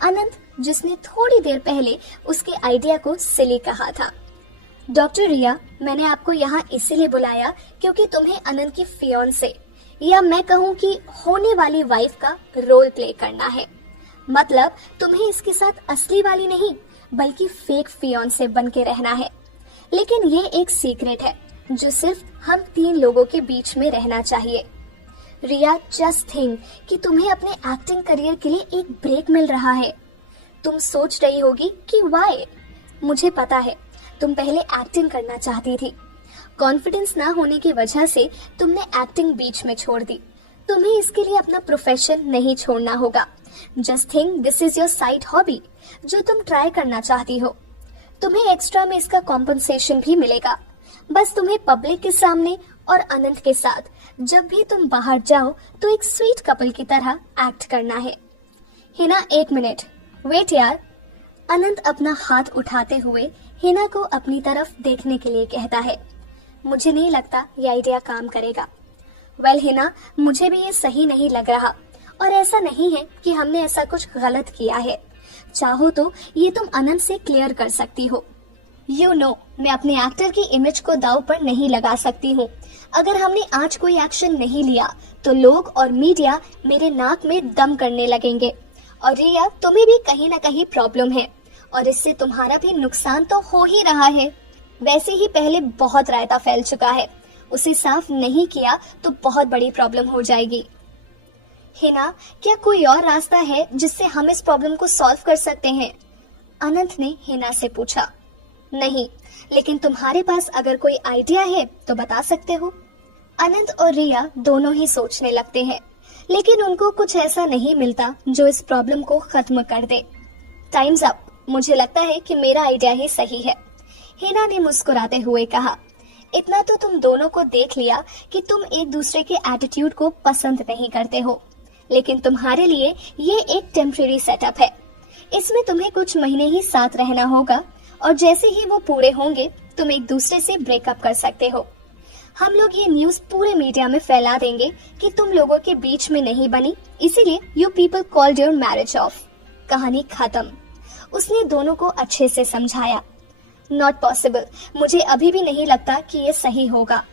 अनंत, जिसने थोड़ी देर पहले उसके आइडिया को सिली कहा था। डॉक्टर रिया, मैंने आपको यहाँ इसीलिए बुलाया क्योंकि तुम्हें अनंत की फियांसे या मैं कहूँ कि होने वाली वाइफ का रोल प्ले करना है। मतलब तुम्हें इसके साथ असली वाली नहीं बल्कि फेक फियांसे बन के रहना है। लेकिन ये एक सीक्रेट है जो सिर्फ हम 3 लोगों के बीच में रहना चाहिए। रिया, जस्ट थिंक कि तुम्हें अपने एक्टिंग करियर के लिए एक ब्रेक मिल रहा है। तुम सोच रही होगी कि वाई। मुझे पता है, तुम पहले एक्टिंग करना चाहती थी। कॉन्फिडेंस ना होने की वजह से तुमने एक्टिंग बीच में छोड़ दी। तुम्हें इसके लिए अपना प्रोफेशन नहीं छोड़ना होगा। Just think this is your side hobby जो तुम ट्राई करना चाहती हो। तुम्हें एक्स्ट्रा में इसका कॉम्पनसेशन भी मिलेगा। बस तुम्हें पब्लिक के सामने और अनंत के साथ जब भी तुम बाहर जाओ तो एक स्वीट कपल की तरह एक्ट करना है। हिना, 1 मिनट वेट यार। अनंत अपना हाथ उठाते हुए हिना को अपनी तरफ देखने के लिए कहता है, मुझे नहीं लगता ये आइडिया काम करेगा। वेल हिना, मुझे भी ये सही नहीं लग रहा और ऐसा नहीं है कि हमने ऐसा कुछ गलत किया है। चाहो तो ये तुम अनंत से क्लियर कर सकती हो। मैं अपने एक्टर की इमेज को दांव पर नहीं लगा सकती हूँ। अगर हमने आज कोई एक्शन नहीं लिया तो लोग और मीडिया मेरे नाक में दम करने लगेंगे। और रिया, तुम्हें भी कहीं ना कहीं प्रॉब्लम है और इससे तुम्हारा भी नुकसान तो हो ही रहा है। वैसे ही पहले बहुत रायता फैल चुका है, उसे साफ नहीं किया तो बहुत बड़ी प्रॉब्लम हो जाएगी। हिना, क्या कोई और रास्ता है जिससे हम इस प्रॉब्लम को सॉल्व कर सकते हैं? अनंत ने हिना से पूछा। नहीं, लेकिन तुम्हारे पास अगर कोई आइडिया है तो बता सकते हो। अनंत और रिया दोनों ही सोचने लगते हैं, लेकिन उनको कुछ ऐसा नहीं मिलता जो इस प्रॉब्लम को खत्म कर दे। Times up. मुझे लगता है कि मेरा आइडिया ही सही है, हिना ने मुस्कुराते हुए कहा। इतना तो तुम दोनों को देख लिया कि तुम एक दूसरे के एटीट्यूड को पसंद नहीं करते हो, लेकिन तुम्हारे लिए ये एक टेम्परेरी सेटअप है। इसमें तुम्हें कुछ महीने ही साथ रहना होगा और जैसे ही वो पूरे होंगे तुम एक दूसरे से ब्रेकअप कर सकते हो। हम लोग ये न्यूज़ पूरे मीडिया में फैला देंगे कि तुम लोगों के बीच में नहीं बनी, इसीलिए you people called your marriage of. कहानी खत्म। उसने दोनों को अच्छे से समझाया। Not possible. मुझे अभी भी नहीं लगता कि ये सही होगा।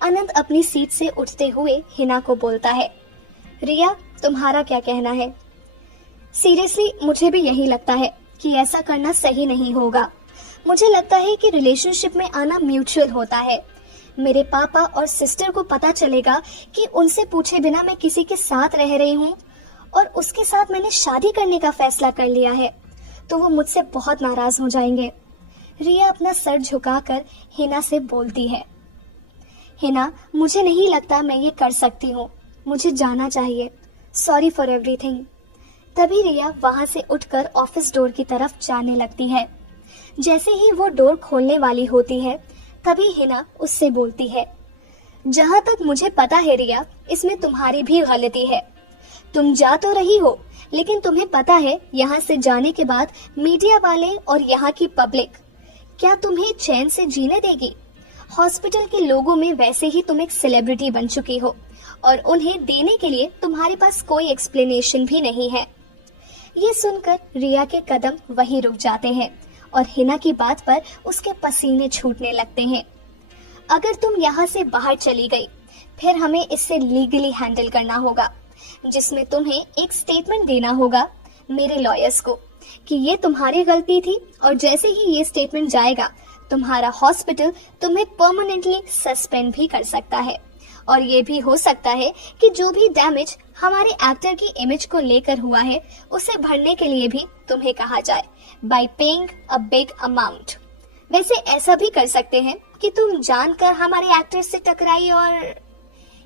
अनंत अपनी सीट से उठते हुए हिना को बोलता है। रिया, तुम्हारा क्या कहना है? सीरियसली मुझे भी यही लगता है कि ऐसा करना सही नहीं होगा। मुझे लगता है कि रिलेशनशिप में आना म्यूचुअल होता है। मेरे पापा और सिस्टर को पता चलेगा कि उनसे पूछे बिना मैं किसी के साथ रह रही हूँ और उसके साथ मैंने शादी करने का फैसला कर लिया है, तो वो मुझसे बहुत नाराज हो जाएंगे। रिया अपना सर झुकाकर हिना से बोलती है। हिना, मुझे नहीं लगता मैं ये कर सकती हूँ। मुझे जाना चाहिए। Sorry for everything. तभी रिया वहां से उठकर ऑफिस डोर की तरफ जाने लगती है। जैसे ही वो डोर खोलने वाली होती है तभी हिना उससे बोलती है। जहां तक मुझे पता है रिया, इसमें तुम्हारी भी गलती है। तुम जा तो रही हो, लेकिन तुम्हें पता है यहाँ से जाने के बाद मीडिया वाले और यहाँ की पब्लिक क्या तुम्हें चैन से जीने देगी? हॉस्पिटल के लोगों में वैसे ही तुम एक सेलिब्रिटी बन चुकी हो और उन्हें देने के लिए तुम्हारे पास कोई एक्सप्लेनेशन भी नहीं है। ये सुनकर रिया के कदम वहीं रुक जाते हैं और हिना की बात पर उसके पसीने छूटने लगते हैं। अगर तुम यहाँ से बाहर चली गई, फिर हमें इससे लीगली हैंडल करना होगा, जिसमें तुम्हें एक स्टेटमेंट देना होगा मेरे लॉयर्स को कि ये तुम्हारी गलती थी और जैसे ही ये स्टेटमेंट जाएगा तुम्हारा हॉस्पिटल तुम्हें परमानेंटली सस्पेंड भी कर सकता है और ये भी हो सकता है कि जो भी डैमेज हमारे एक्टर की इमेज को लेकर हुआ है उसे भरने के लिए भी तुम्हें कहा जाए bye paying a big amount. वैसे ऐसा भी कर सकते हैं कि तुम जानकर हमारे एक्टर से टकराई और।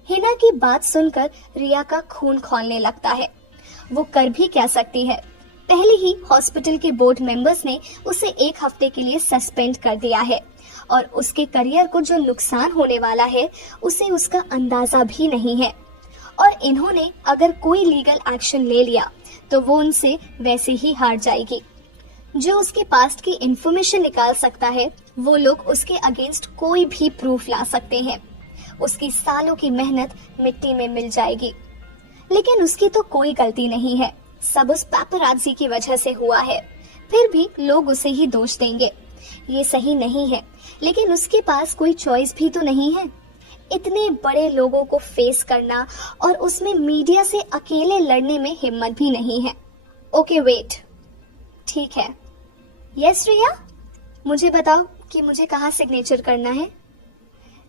हिना की बात सुनकर रिया का खून खौलने लगता है। वो कर भी क्या सकती है? पहले ही हॉस्पिटल के बोर्ड मेंबर्स ने उसे 1 हफ्ते के लिए सस्पेंड कर दिया है और उसके करियर को जो नुकसान होने वाला है उसे उसका अंदाजा भी नहीं है। और इन्होंने अगर कोई लीगल एक्शन ले लिया तो वो उनसे वैसे ही हार जाएगी। जो उसके पास्ट की इंफॉर्मेशन निकाल सकता है वो लोग उसके अगेंस्ट कोई भी प्रूफ ला सकते हैं। उसकी सालों की मेहनत मिट्टी में मिल जाएगी। लेकिन उसकी तो कोई गलती नहीं है, सब उस पैपराज़ी की वजह से हुआ है। फिर भी लोग उसे ही दोष देंगे। ये सही नहीं है, लेकिन उसके पास कोई चॉइस भी तो नहीं है। इतने बड़े लोगों को फेस करना और उसमें मीडिया से अकेले लड़ने में हिम्मत भी नहीं है। ओके वेट, ठीक है। यस रिया, मुझे बताओ कि मुझे कहाँ सिग्नेचर करना है।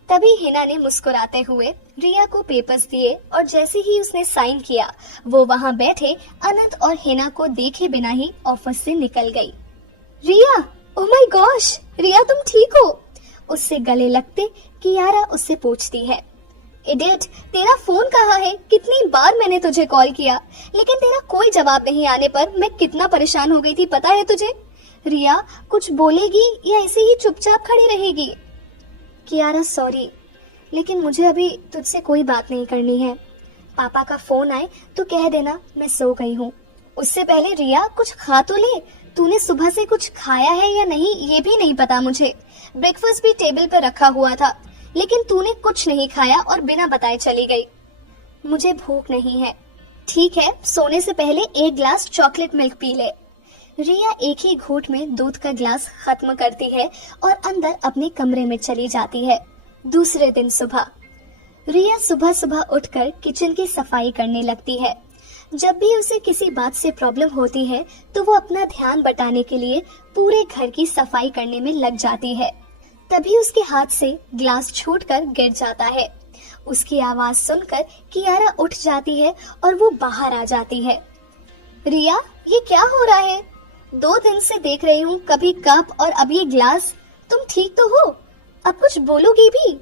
तभी हिना ने मुस्कुराते हुए रिया को पेपर्स दिए और जैसे ही उसने साइन किया वो वहाँ बैठे अनंत और हिना को देखे बिना ही ऑफिस से निकल गई। रिया, ओह माय गॉश, रिया तुम ठीक हो? उससे गले लगते कियारा उससे पूछती है। इडियट, तेरा फोन कहाँ है? कितनी बार मैंने तुझे कॉल किया लेकिन तेरा कोई जवाब नहीं आने पर मैं कितना परेशान हो गई थी, पता है तुझे? रिया कुछ बोलेगी या ऐसे ही चुपचाप खड़ी रहेगी? कियारा सॉरी, लेकिन मुझे अभी तुझसे कोई बात नहीं करनी है। पापा का फोन आए तो कह देना मैं सो गई हूँ। उससे पहले रिया कुछ खा तो ले। तूने सुबह से कुछ खाया है या नहीं ये भी नहीं पता मुझे। ब्रेकफास्ट भी टेबल पर रखा हुआ था लेकिन तूने कुछ नहीं खाया और बिना बताए चली गई। मुझे भूख नहीं है। ठीक है, सोने से पहले 1 ग्लास चॉकलेट मिल्क पी ले। रिया एक ही घूंट में दूध का ग्लास खत्म करती है और अंदर अपने कमरे में चली जाती है। दूसरे दिन सुबह रिया सुबह सुबह उठकर किचन की सफाई करने लगती है। जब भी उसे किसी बात से प्रॉब्लम होती है तो वो अपना ध्यान बटाने के लिए पूरे घर की सफाई करने में लग जाती है। तभी उसके हाथ से ग्लास छूटकर गिर जाता है। उसकी आवाज सुनकर कियारा उठ जाती है और वो बाहर आ जाती है। रिया, ये क्या हो रहा है? 2 दिन से देख रही हूँ, कभी कप और अब ये ग्लास। तुम ठीक तो हो? अब कुछ बोलोगी भी?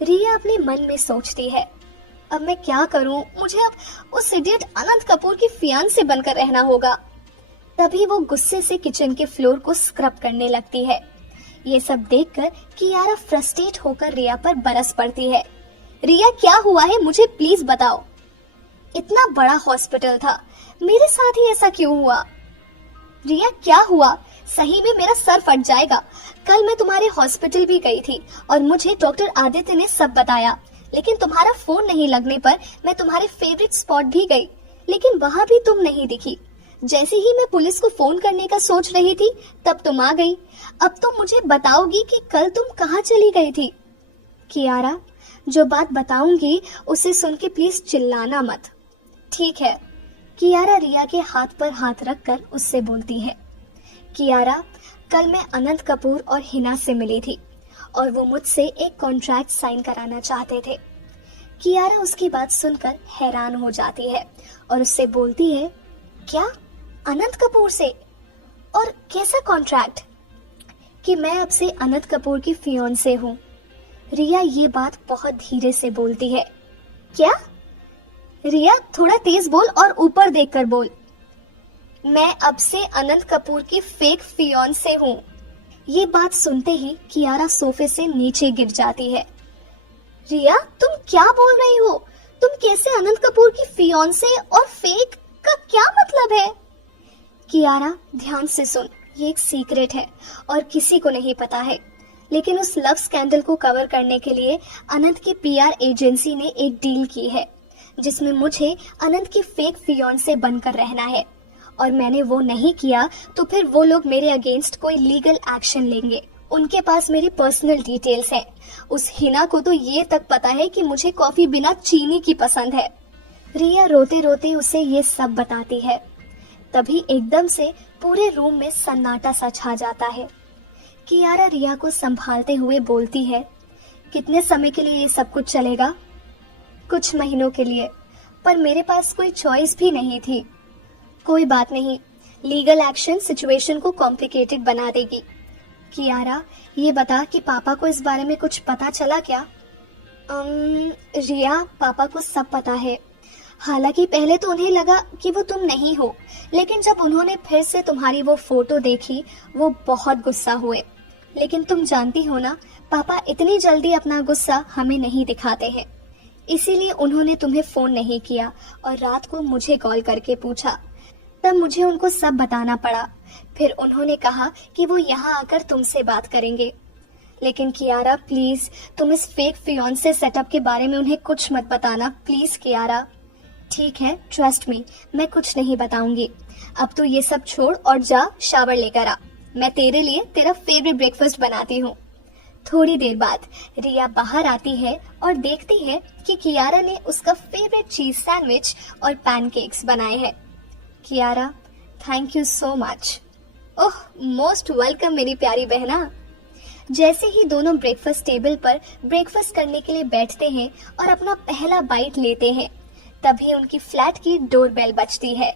रिया अपने मन में सोचती है, अब मैं क्या करूं? मुझे अब उस इडियट अनंत कपूर की फियांसे बनकर रहना होगा। तभी वो गुस्से से किचन के फ्लोर को स्क्रब करने लगती है। ये सब देखकर कियारा फ्रस्ट्रेट होकर रिया पर बरस पड़ती है। रिया, क्या हुआ है? मुझे प्लीज बताओ। इतना बड़ा हॉस्पिटल था, मेरे साथ ही ऐसा क्यों हुआ? रिया, क्या हुआ? सही में मेरा सर फट जाएगा। कल मैं तुम्हारे हॉस्पिटल भी गई थी और मुझे डॉक्टर आदित्य ने सब बताया, लेकिन तुम्हारा फोन नहीं लगने पर मैं तुम्हारे फेवरेट स्पॉट भी गई, लेकिन वहां भी तुम नहीं दिखी। जैसे ही मैं पुलिस को फोन करने का सोच रही थी तब तुम आ गई। अब तुम मुझे बताओगी कि कल तुम कहाँ चली गई थी? कियारा, जो बात बताऊंगी उसे सुन के प्लीज चिल्लाना मत। ठीक है। कियारा रिया के हाथ पर हाथ रखकर उससे बोलती है। कियारा, कल मैं अनंत कपूर और हिना से मिली थी और वो मुझसे एक कॉन्ट्रैक्ट साइन कराना चाहते थे। कियारा उसकी बात सुनकर हैरान हो जाती है और उससे बोलती है, क्या? अनंत कपूर से? और कैसा कॉन्ट्रैक्ट? कि मैं अब से अनंत कपूर की फियांसे हूँ। रिया ये बात बहुत धीरे से बोलती है। क्या? रिया, थोड़ा तेज बोल और ऊपर देखकर बोल। मैं अब से अनंत कपूर की फेक फियांसे हूँ। ये बात सुनते ही कियारा सोफे से नीचे गिर जाती है। रिया, तुम क्या बोल रही हो? तुम कैसे अनंत कपूर की फियांसे? और फेक का क्या मतलब है? कियारा, ध्यान से सुन, ये एक सीक्रेट है और किसी को नहीं पता है, लेकिन उस लव स्कैंडल को कवर करने के लिए अनंत की पीआर एजेंसी ने एक डील की है जिसमें मुझे अनंत की फेक फियांसे बनकर रहना है, और मैंने वो नहीं किया तो फिर वो लोग मेरे अगेंस्ट कोई लीगल एक्शन लेंगे। उनके पास मेरी पर्सनल डिटेल्स हैं। उस हिना को तो ये तक पता है कि मुझे कॉफी बिना चीनी की पसंद है। रिया रोते रोते उसे ये सब बताती है। तभी एकदम से पूरे रूम में सन्नाटा सा छा जाता है। कियारा रिया को संभालते हुए बोलती है, कितने समय के लिए ये सब कुछ चलेगा? कुछ महीनों के लिए, पर मेरे पास कोई चॉइस भी नहीं थी। कोई बात नहीं, लीगल एक्शन सिचुएशन को कॉम्प्लिकेटेड बना देगी। कियारा, ये बता कि पापा को इस बारे में कुछ पता चला क्या? रिया, पापा को सब पता है। हालांकि पहले तो उन्हें लगा कि वो तुम नहीं हो, लेकिन जब उन्होंने फिर से तुम्हारी वो फोटो देखी वो बहुत गुस्सा हुए। लेकिन तुम जानती हो ना, पापा इतनी जल्दी अपना गुस्सा हमें नहीं दिखाते हैं, इसीलिए उन्होंने तुम्हें फोन नहीं किया और रात को मुझे कॉल करके पूछा। तब मुझे उनको सब बताना पड़ा। फिर उन्होंने कहा कि वो यहाँ आकर तुमसे बात करेंगे। लेकिन कियारा, प्लीज तुम इस फेक फियांसे सेटअप के बारे में उन्हें कुछ मत बताना, प्लीज कियारा। ठीक है, ट्रस्ट मी, मैं कुछ नहीं बताऊंगी। अब तो ये सब छोड़ और जा शावर लेकर आ। मैं तेरे लिए तेरा फेवरेट ब्रेकफास्ट बनाती हूँ। थोड़ी देर बाद रिया बाहर आती है और देखती है कि कियारा ने उसका फेवरेट चीज सैंडविच और पैनकेक्स बनाए हैं। Kiara, thank you so much. Oh, most welcome मेरी प्यारी बहना। जैसे ही दोनों ब्रेकफास्ट टेबल पर ब्रेकफास्ट करने के लिए बैठते हैं और अपना पहला बाइट लेते हैं, तभी उनकी फ्लैट की डोरबेल बजती है।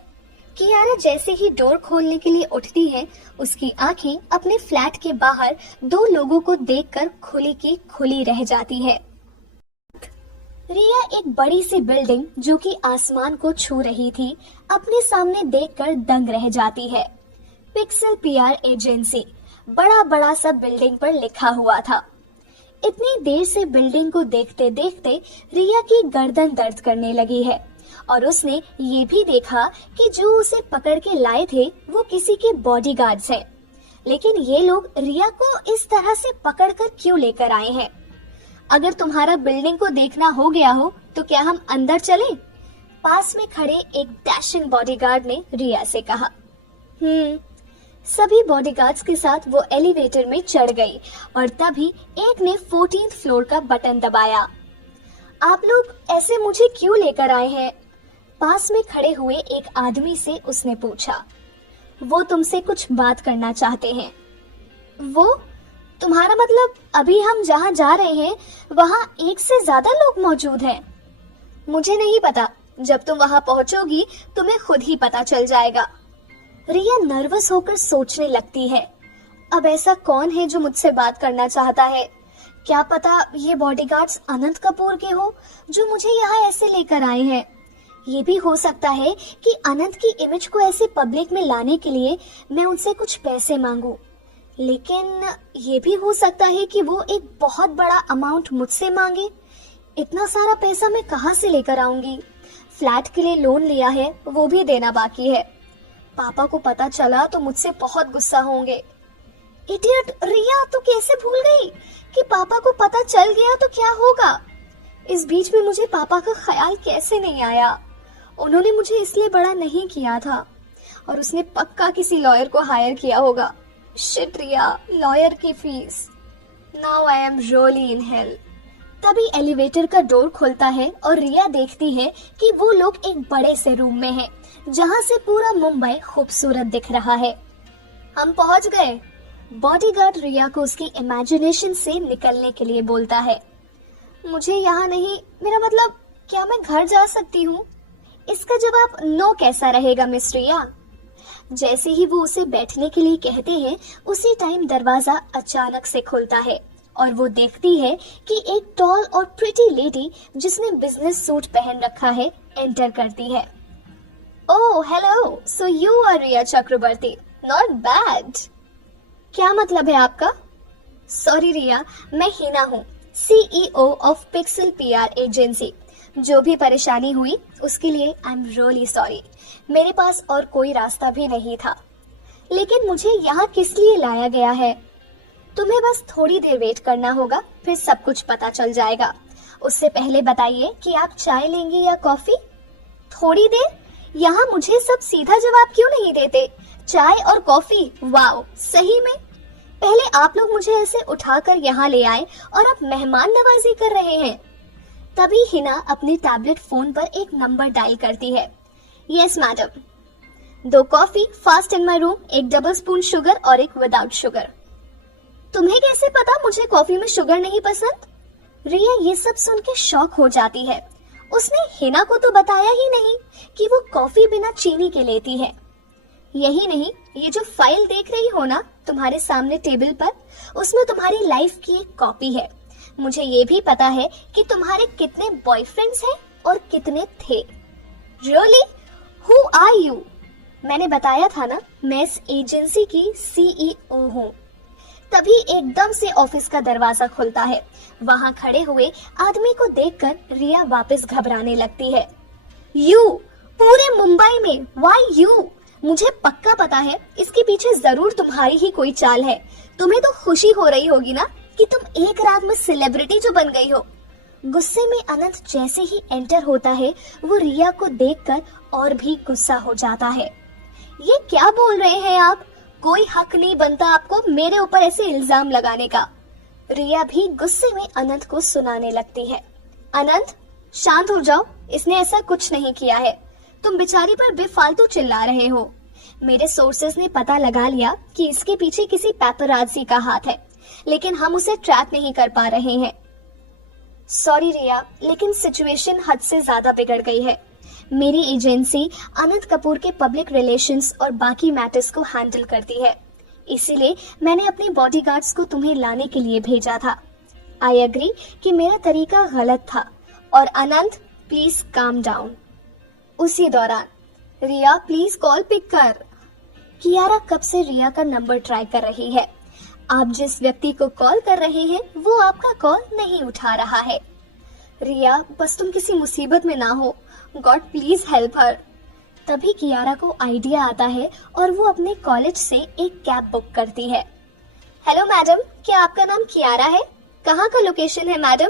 कियारा जैसे ही डोर खोलने के लिए उठती है, उसकी आंखें अपने फ्लैट के बाहर 2 लोगों को देखकर खुली की खुली रह जाती है। रिया एक बड़ी सी बिल्डिंग जो कि आसमान को छू रही थी, अपने सामने देखकर दंग रह जाती है। पिक्सल पीआर एजेंसी बड़ा बड़ा सा बिल्डिंग पर लिखा हुआ था। इतनी देर से बिल्डिंग को देखते देखते रिया की गर्दन दर्द करने लगी है और उसने ये भी देखा कि जो उसे पकड़ के लाए थे वो किसी के बॉडीगार्ड्स हैं। लेकिन ये लोग रिया को इस तरह से पकड़कर क्यों लेकर आए हैं? अगर तुम्हारा बिल्डिंग को देखना हो गया हो तो क्या हम अंदर चलें? पास में खड़े एक डैशिंग बॉडीगार्ड ने रिया से कहा। सभी बॉडीगार्ड्स के साथ वो एलिवेटर में चढ़ गई और तभी एक ने 14th फ्लोर का बटन दबाया। आप लोग ऐसे मुझे क्यों लेकर आए हैं? पास में खड़े हुए एक आदमी से उसने पूछा। वो तुमसे कुछ बात करना चाहते हैं। वो? तुम्हारा मतलब अभी हम जहाँ जा रहे हैं वहाँ एक से ज्यादा लोग मौजूद हैं? मुझे नहीं पता, जब तुम वहाँ पहुंचोगी तुम्हें खुद ही पता चल जाएगा। रिया नर्वस होकर सोचने लगती है, अब ऐसा कौन है जो मुझसे बात करना चाहता है? क्या पता ये बॉडीगार्ड्स अनंत कपूर के हो जो मुझे यहाँ ऐसे लेकर आए हैं। ये भी हो सकता है कि अनंत की इमेज को ऐसे पब्लिक में लाने के लिए मैं उनसे कुछ पैसे मांगू, लेकिन ये भी हो सकता है कि वो एक बहुत बड़ा अमाउंट मुझसे मांगे। इतना सारा पैसा मैं कहाँ से लेकर आऊंगी? फ्लैट के लिए लोन लिया है, वो भी देना बाकी है। पापा को पता चला तो मुझसे बहुत गुस्सा होंगे। इडियट रिया, तू कैसे भूल गई कि पापा को पता चल गया तो क्या होगा? इस बीच में मुझे पापा का ख्याल कैसे नहीं आया? उन्होंने मुझे इसलिए बड़ा नहीं किया था और उसने पक्का किसी लॉयर को हायर किया होगा। शिट रिया, लॉयर की fees. Now I am really in hell. तभी एलिवेटर का डोर खुलता है और रिया देखती है कि वो लोग एक बड़े से रूम में हैं, जहां से पूरा मुंबई खूबसूरत दिख रहा है। हम पहुंच गए। बॉडीगार्ड रिया को उसकी इमेजिनेशन से निकलने के लिए बोलता है। मुझे यहाँ नहीं, मेरा मतलब क्या मैं घर जा सकती हूँ? इसका जवाब नो कैसा रहेगा मिस रिया? जैसे ही वो उसे बैठने के लिए कहते हैं, उसी टाइम दरवाजा अचानक से खुलता है और वो देखती है कि एक टॉल और प्रिटी लेडी जिसने बिजनेस सूट पहन रखा है एंटर करती है। Oh hello, so you are Riya Chakraborty, not bad. क्या मतलब है आपका? सॉरी रिया, मैं हिना हूँ, CEO of pixel PR agency. जो भी परेशानी हुई उसके लिए आई एम रियली सॉरी। मेरे पास और कोई रास्ता भी नहीं था, लेकिन मुझे यहाँ किस लिए लाया गया है? तुम्हें बस थोड़ी देर वेट करना होगा, फिर सब कुछ पता चल जाएगा। उससे पहले बताइए कि आप चाय लेंगे या कॉफी? थोड़ी देर? यहाँ मुझे सब सीधा जवाब क्यों नहीं देते? चाय और कॉफी? वाओ, सही में? पहले आप लोग मुझे ऐसे उठाकर यहाँ ले आए और अब मेहमान नवाजी कर रहे हैं। तभी हिना अपने टैबलेट फोन पर एक नंबर डायल करती है। Yes madam, 2 coffee fast in my room, 1 double spoon sugar और 1 विदाउट शुगर। तुम्हें कैसे पता मुझे कॉफी में शुगर नहीं पसंद? रिया ये सब सुन के शॉक हो जाती है। उसने हिना को तो बताया ही नहीं कि वो कॉफी बिना चीनी के लेती है। यही नहीं, ये जो फाइल देख रही हो ना तुम्हारे सामने टेबल पर, उसमें तुम्हारी लाइफ की एक कॉपी है। मुझे ये भी पता है कि तुम्हारे कितने बॉयफ्रेंड्स हैं और कितने थे। रियली? Who are you? मैंने बताया था ना, मैं इस एजेंसी की CEO हूँ। तभी एकदम से ऑफिस का दरवाजा खुलता है। वहाँ खड़े हुए आदमी को देखकर रिया वापस घबराने लगती है। यू? पूरे मुंबई में? Why you? मुझे पक्का पता है इसके पीछे जरूर तुम्हारी ही कोई चाल है। तुम्हें तो खुशी हो रही होगी ना कि तुम एक रात में सेलिब्रिटी जो बन गई हो। गुस्से में अनंत जैसे ही एंटर होता है, वो रिया को देखकर और भी गुस्सा हो जाता है। ये क्या बोल रहे हैं आप? कोई हक नहीं बनता आपको मेरे ऊपर ऐसे इल्जाम लगाने का। रिया भी गुस्से में अनंत को सुनाने लगती है। अनंत, शांत हो जाओ, इसने ऐसा कुछ नहीं किया है। तुम बेचारी पर बेफालतू चिल्ला रहे हो। मेरे सोर्सेस ने पता लगा लिया कि इसके पीछे किसी पैपराज़ी का हाथ है, लेकिन हम उसे ट्रैक नहीं कर पा रहे हैं। सॉरी रिया, लेकिन सिचुएशन हद से ज्यादा बिगड़ गई है। मेरी एजेंसी अनंत कपूर के पब्लिक रिलेशंस और बाकी मैटर्स को हैंडल करती है, इसीलिए मैंने अपने बॉडीगार्ड्स को तुम्हें लाने के लिए भेजा था। आई एग्री कि मेरा तरीका गलत था, और अनंत प्लीज काम डाउन। उसी दौरान रिया प्लीज कॉल पिक कर। कियारा कब से रिया का नंबर ट्राई कर रही है। आप जिस व्यक्ति को कॉल कर रहे हैं वो आपका कॉल नहीं उठा रहा है। रिया, बस तुम किसी मुसीबत में ना हो, गॉड प्लीज हेल्प हर। तभी कियारा को आइडिया आता है और वो अपने कॉलेज से एक कैब बुक करती है। हेलो मैडम, क्या आपका नाम कियारा है? कहाँ का लोकेशन है मैडम?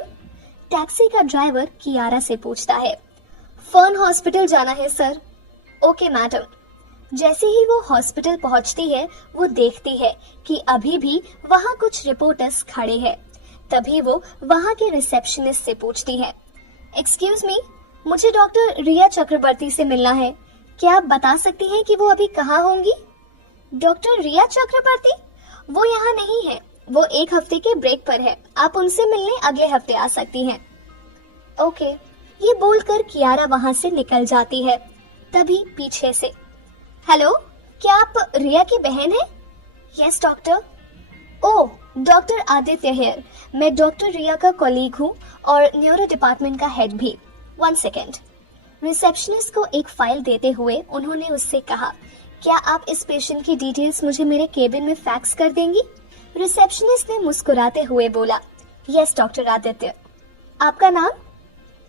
टैक्सी का ड्राइवर कियारा से पूछता है। फर्न हॉस्पिटल जाना है सर। Okay madam. जैसे ही वो हॉस्पिटल पहुंचती है, वो देखती है कि अभी भी वहाँ कुछ रिपोर्टर्स खड़े हैं। तभी वो वहाँ के रिसेप्शनिस्ट से पूछती है, एक्सक्यूज मी, मुझे डॉक्टर रिया चक्रवर्ती से मिलना है। क्या आप बता सकती हैं कि वो अभी कहाँ होंगी? डॉक्टर रिया चक्रवर्ती? वो यहाँ नहीं है, वो 1 हफ्ते के ब्रेक पर है। आप उनसे मिलने अगले हफ्ते आ सकती हैं। ओके, ये बोलकर कियारा वहाँ से निकल जाती है। तभी पीछे से, हेलो, क्या आप रिया की बहन हैं? Yes doctor. Oh, doctor Aditya here. मैं डॉक्टर रिया का कॉलीग हूँ और न्यूरो डिपार्टमेंट का हेड भी। 1 सेकेंड। रिसेप्शनिस्ट को एक फाइल देते हुए उन्होंने उससे कहा, क्या आप इस पेशेंट की डिटेल्स मुझे मेरे केबिन में फैक्स कर देंगी? रिसेप्शनिस्ट ने मुस्कुराते हुए बोला, यस डॉक्टर आदित्य। आपका नाम?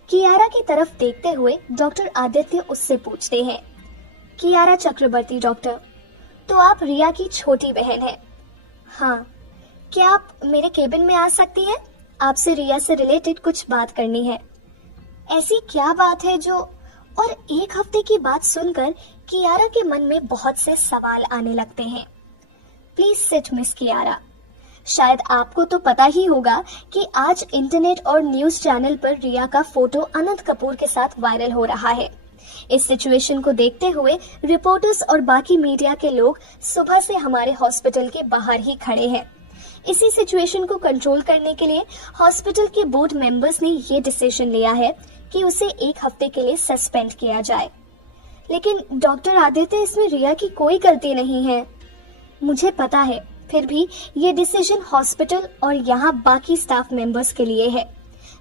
कियारा की तरफ देखते हुए डॉक्टर आदित्य उससे पूछते हैं, कियारा चक्रवर्ती डॉक्टर। तो आप रिया की छोटी बहन हैं? हाँ। क्या आप मेरे केबिन में आ सकती हैं? आपसे रिया से रिलेटेड कुछ बात करनी है। ऐसी क्या बात है जो? और 1 हफ्ते की बात सुनकर कियारा के मन में बहुत से सवाल आने लगते हैं। Please sit miss Kiara. शायद आपको तो पता ही होगा कि आज इंटरनेट और न्यूज चैनल पर रिया का फोटो अनंत कपूर के साथ वायरल हो रहा है। इस सिचुएशन को देखते हुए रिपोर्टर्स और बाकी मीडिया के लोग सुबह से हमारे हॉस्पिटल के बाहर ही खड़े हैं। इसी सिचुएशन को कंट्रोल करने के लिए हॉस्पिटल के बोर्ड मेंबर्स ने ये डिसीजन लिया है कि उसे 1 हफ्ते के लिए सस्पेंड किया जाए। लेकिन डॉक्टर आदित्य, इसमें रिया की कोई गलती नहीं है। मुझे पता है, फिर भी ये डिसीजन हॉस्पिटल और यहाँ बाकी स्टाफ मेंबर्स के लिए है।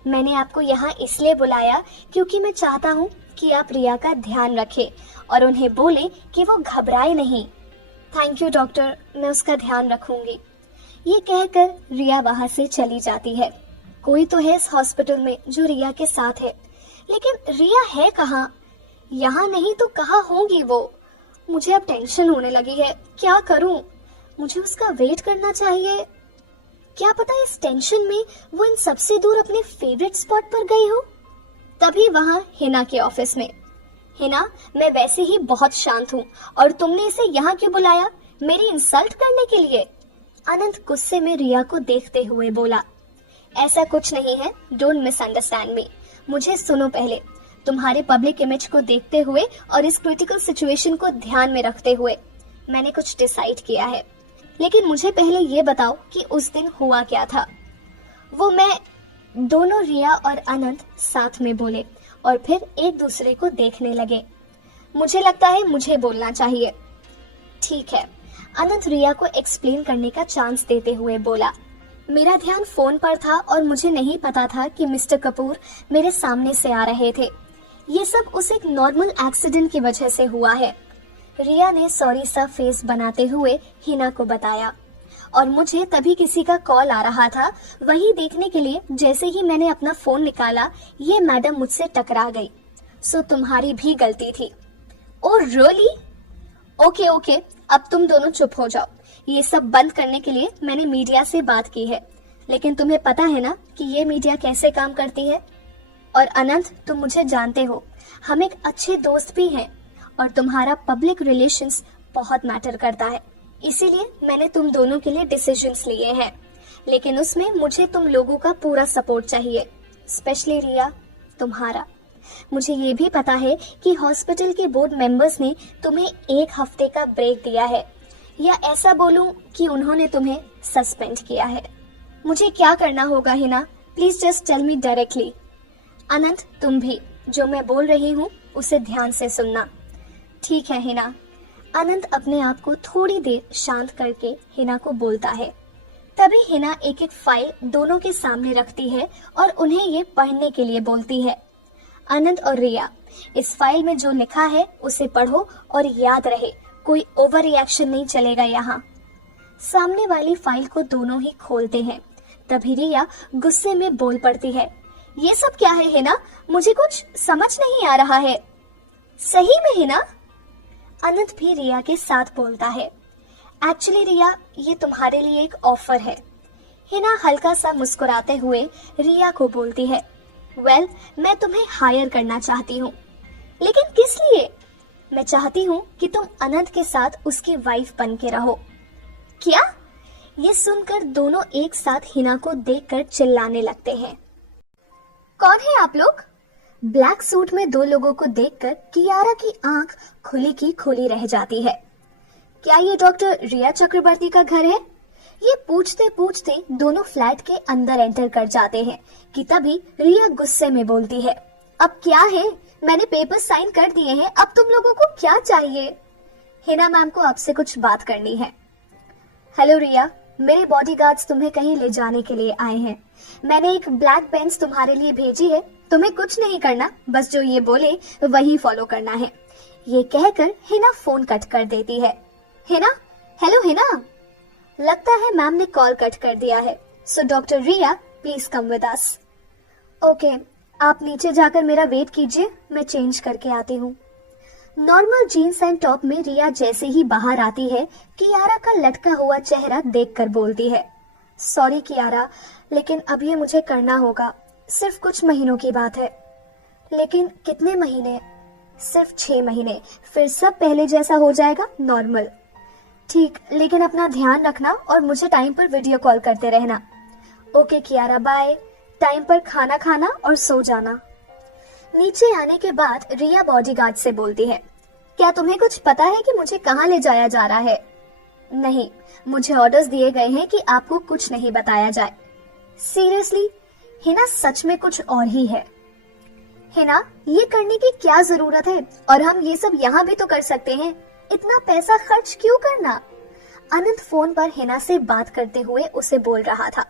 मैंने आपको यहाँ इसलिए बुलाया क्योंकि मैं चाहता हूँ कि आप रिया का ध्यान रखें और उन्हें बोले कि वो घबराए नहीं। थैंक यू डॉक्टर, मैं उसका ध्यान रखूंगी। ये कहकर रिया वहाँ से चली जाती है। कोई तो है इस हॉस्पिटल में जो रिया के साथ है, लेकिन रिया है कहाँ? यहाँ नहीं तो कहाँ होगी वो? मुझे अब टेंशन होने लगी है। क्या करूं? मुझे उसका वेट करना चाहिए। क्या पता इस टेंशन में वो इन सबसे दूर अपने फेवरेट स्पॉट पर गई हो। तभी वहाँ हिना के ऑफिस में, हिना, मैं वैसे ही बहुत शांत हूँ और तुमने इसे यहाँ क्यों बुलाया? मेरी इंसल्ट करने के लिए? अनंत गुस्से में रिया को देखते हुए बोला, ऐसा कुछ नहीं है, डोंट मिसअंडरस्टैंड मी। मुझे सुनो पहले। तुम्हारे पब्लिक इमेज को देखते हुए और इस क्रिटिकल सिचुएशन को ध्यान में रखते हुए मैंने कुछ डिसाइड किया है। लेकिन मुझे पहले ये बताओ कि उस दिन हुआ क्या था। वो मैं दोनों रिया और अनंत साथ में बोले और फिर एक दूसरे को देखने लगे। मुझे लगता है मुझे बोलना चाहिए। ठीक है, अनंत रिया को एक्सप्लेन करने का चांस देते हुए बोला, मेरा ध्यान फोन पर था और मुझे नहीं पता था कि मिस्टर कपूर मेरे सामने से आ रहे थे। ये सब उस एक नॉर्मल एक्सीडेंट की वजह से हुआ है। रिया ने सॉरी सा फेस बनाते हुए हिना को बताया और मुझे तभी किसी का कॉल आ रहा था, वही देखने के लिए जैसे ही मैंने अपना फोन निकाला ये मैडम मुझसे टकरा गई। सो तुम्हारी भी गलती थी। Oh really? ओके ओके, अब तुम दोनों चुप हो जाओ। ये सब बंद करने के लिए मैंने मीडिया से बात की है, लेकिन तुम्हें पता है ना कि ये मीडिया कैसे काम करती है। और अनंत, तुम मुझे जानते हो, हम एक अच्छे दोस्त भी हैं और तुम्हारा पब्लिक रिलेशंस बहुत मैटर करता है। इसीलिए मैंने तुम दोनों के लिए डिसीजंस लिए हैं, लेकिन उसमें मुझे तुम लोगों का पूरा सपोर्ट चाहिए, स्पेशली रिया, तुम्हारा। मुझे ये भी पता है कि हॉस्पिटल के बोर्ड मेंबर्स ने तुम्हें 1 हफ्ते का ब्रेक दिया है, या ऐसा बोलूं कि उन्होंने तुम्हें सस्पेंड किया है। मुझे क्या करना होगा Hina? Please just tell me directly. Anant, तुम भी जो मैं बोल रही हूँ उसे ध्यान से सुनना। ठीक है हिना। अनंत अपने आप को थोड़ी देर शांत करके हिना को बोलता है। तभी हिना एक एक फाइल दोनों के सामने रखती है और उन्हें ये पढ़ने के लिए बोलती है। अनंत और रिया, इस फाइल में जो लिखा है उसे पढ़ो और याद रहे, कोई ओवर रिएक्शन नहीं चलेगा यहाँ। सामने वाली फाइल को दोनों ही खोलते हैं। तभी रिया गुस्से में बोल पड़ती है, ये सब क्या है हिना? मुझे कुछ समझ नहीं आ रहा है। सही में हिना? अनंत भी रिया के साथ बोलता है, एक्चुअली रिया, ये तुम्हारे लिए एक ऑफर है। हिना हल्का सा मुस्कुराते हुए रिया को बोलती है, वेल, मैं तुम्हें हायर करना चाहती हूँ। लेकिन किस लिए? मैं चाहती हूँ कि तुम अनंत के साथ उसकी वाइफ बन के रहो। क्या? ये सुनकर दोनों एक साथ हिना को देखकर चिल्लाने लगते हैं। कौन है आप लोग? ब्लैक सूट में दो लोगों को देखकर कियारा की आंख खुली की खुली रह जाती है। क्या ये डॉक्टर रिया चक्रवर्ती का घर है? ये पूछते पूछते दोनों फ्लैट के अंदर एंटर कर जाते हैं कि तभी रिया गुस्से में बोलती है, अब क्या है? मैंने पेपर साइन कर दिए हैं, अब तुम लोगों को क्या चाहिए? हिना मैम को आपसे कुछ बात करनी है। हेलो रिया, मेरे बॉडीगार्ड्स तुम्हें कहीं ले जाने के लिए आए हैं। मैंने एक ब्लैक बेंच तुम्हारे लिए भेजी है, तुम्हें कुछ नहीं करना, बस जो ये बोले वही फॉलो करना है। ये कहकर हिना फोन कट कर देती है। हिना, हेलो हिना। लगता है मैम ने कॉल कट कर दिया है। So doctor Riya please come with us. Okay, आप नीचे जाकर मेरा वेट कीजिए, मैं चेंज करके आती हूँ। नॉर्मल जीन्स एंड टॉप में रिया जैसे ही बाहर आती है, कियारा का लटका हुआ चेहरा देखकर बोलती है, सॉरी कियारा, लेकिन अब ये मुझे करना होगा। सिर्फ कुछ महीनों की बात है। लेकिन कितने महीने? सिर्फ 6 महीने, फिर सब पहले जैसा हो जाएगा, नॉर्मल। ठीक, लेकिन अपना ध्यान रखना और मुझे टाइम पर वीडियो कॉल करते रहना। Okay Kiara, bye. टाइम पर खाना खाना और सो जाना। नीचे आने के बाद रिया बॉडीगार्ड से बोलती है, क्या तुम्हें कुछ पता है कि मुझे कहाँ ले जाया जा रहा है? नहीं, मुझे ऑर्डर्स दिए गए हैं कि आपको कुछ नहीं बताया जाए। सीरियसली? हिना, सच में कुछ और ही है। हिना, ये करने की क्या जरूरत है? और हम ये सब यहाँ भी तो कर सकते हैं, इतना पैसा खर्च क्यों करना? अनंत फोन पर हिना से बात करते हुए उसे बोल रहा था,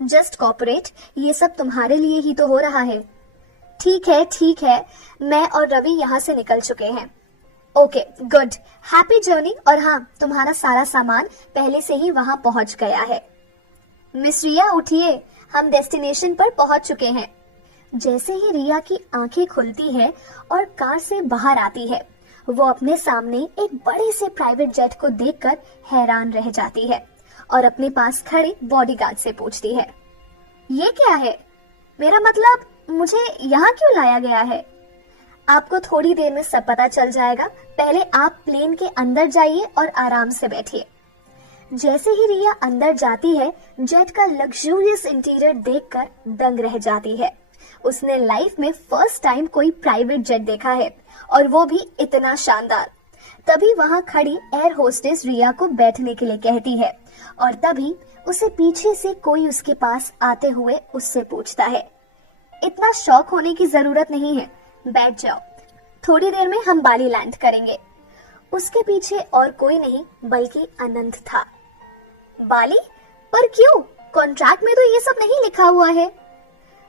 जस्ट कॉपरेट, ये सब तुम्हारे लिए ही तो हो रहा है। ठीक है, मैं और रवि यहाँ से निकल चुके हैं। Okay, good, happy journey. और हाँ, तुम्हारा सारा सामान पहले से ही वहाँ पहुँच गया है। मिस रिया उठिए, हम डेस्टिनेशन पर पहुँच चुके हैं। जैसे ही रिया की आंखें खुलती है और कार से बाहर आती है, वो अपने सामने एक बड़े से प्राइवेट जेट को देखकर हैरान रह जाती है और अपने पास खड़े बॉडीगार्ड से पूछती है, ये क्या है? मेरा मतलब, मुझे यहाँ क्यों लाया गया है? आपको थोड़ी देर में सब पता चल जाएगा, पहले आप प्लेन के अंदर जाइए और आराम से बैठिए। जैसे ही रिया अंदर जाती है, जेट का लग्जूरियस इंटीरियर देखकर दंग रह जाती है। उसने लाइफ में फर्स्ट टाइम कोई प्राइवेट जेट देखा है, और वो भी इतना शानदार। तभी वहां खड़ी एयर होस्टेस रिया को बैठने के लिए कहती है, और तभी उसे पीछे से कोई उसके पास आते हुए उससे पूछता है, इतना शॉक होने की जरूरत नहीं है, बैठ जाओ, थोड़ी देर में हम बाली लैंड करेंगे। उसके पीछे और कोई नहीं बल्कि अनंत था। बाली? पर क्यों? कॉन्ट्रैक्ट में तो ये सब नहीं लिखा हुआ है।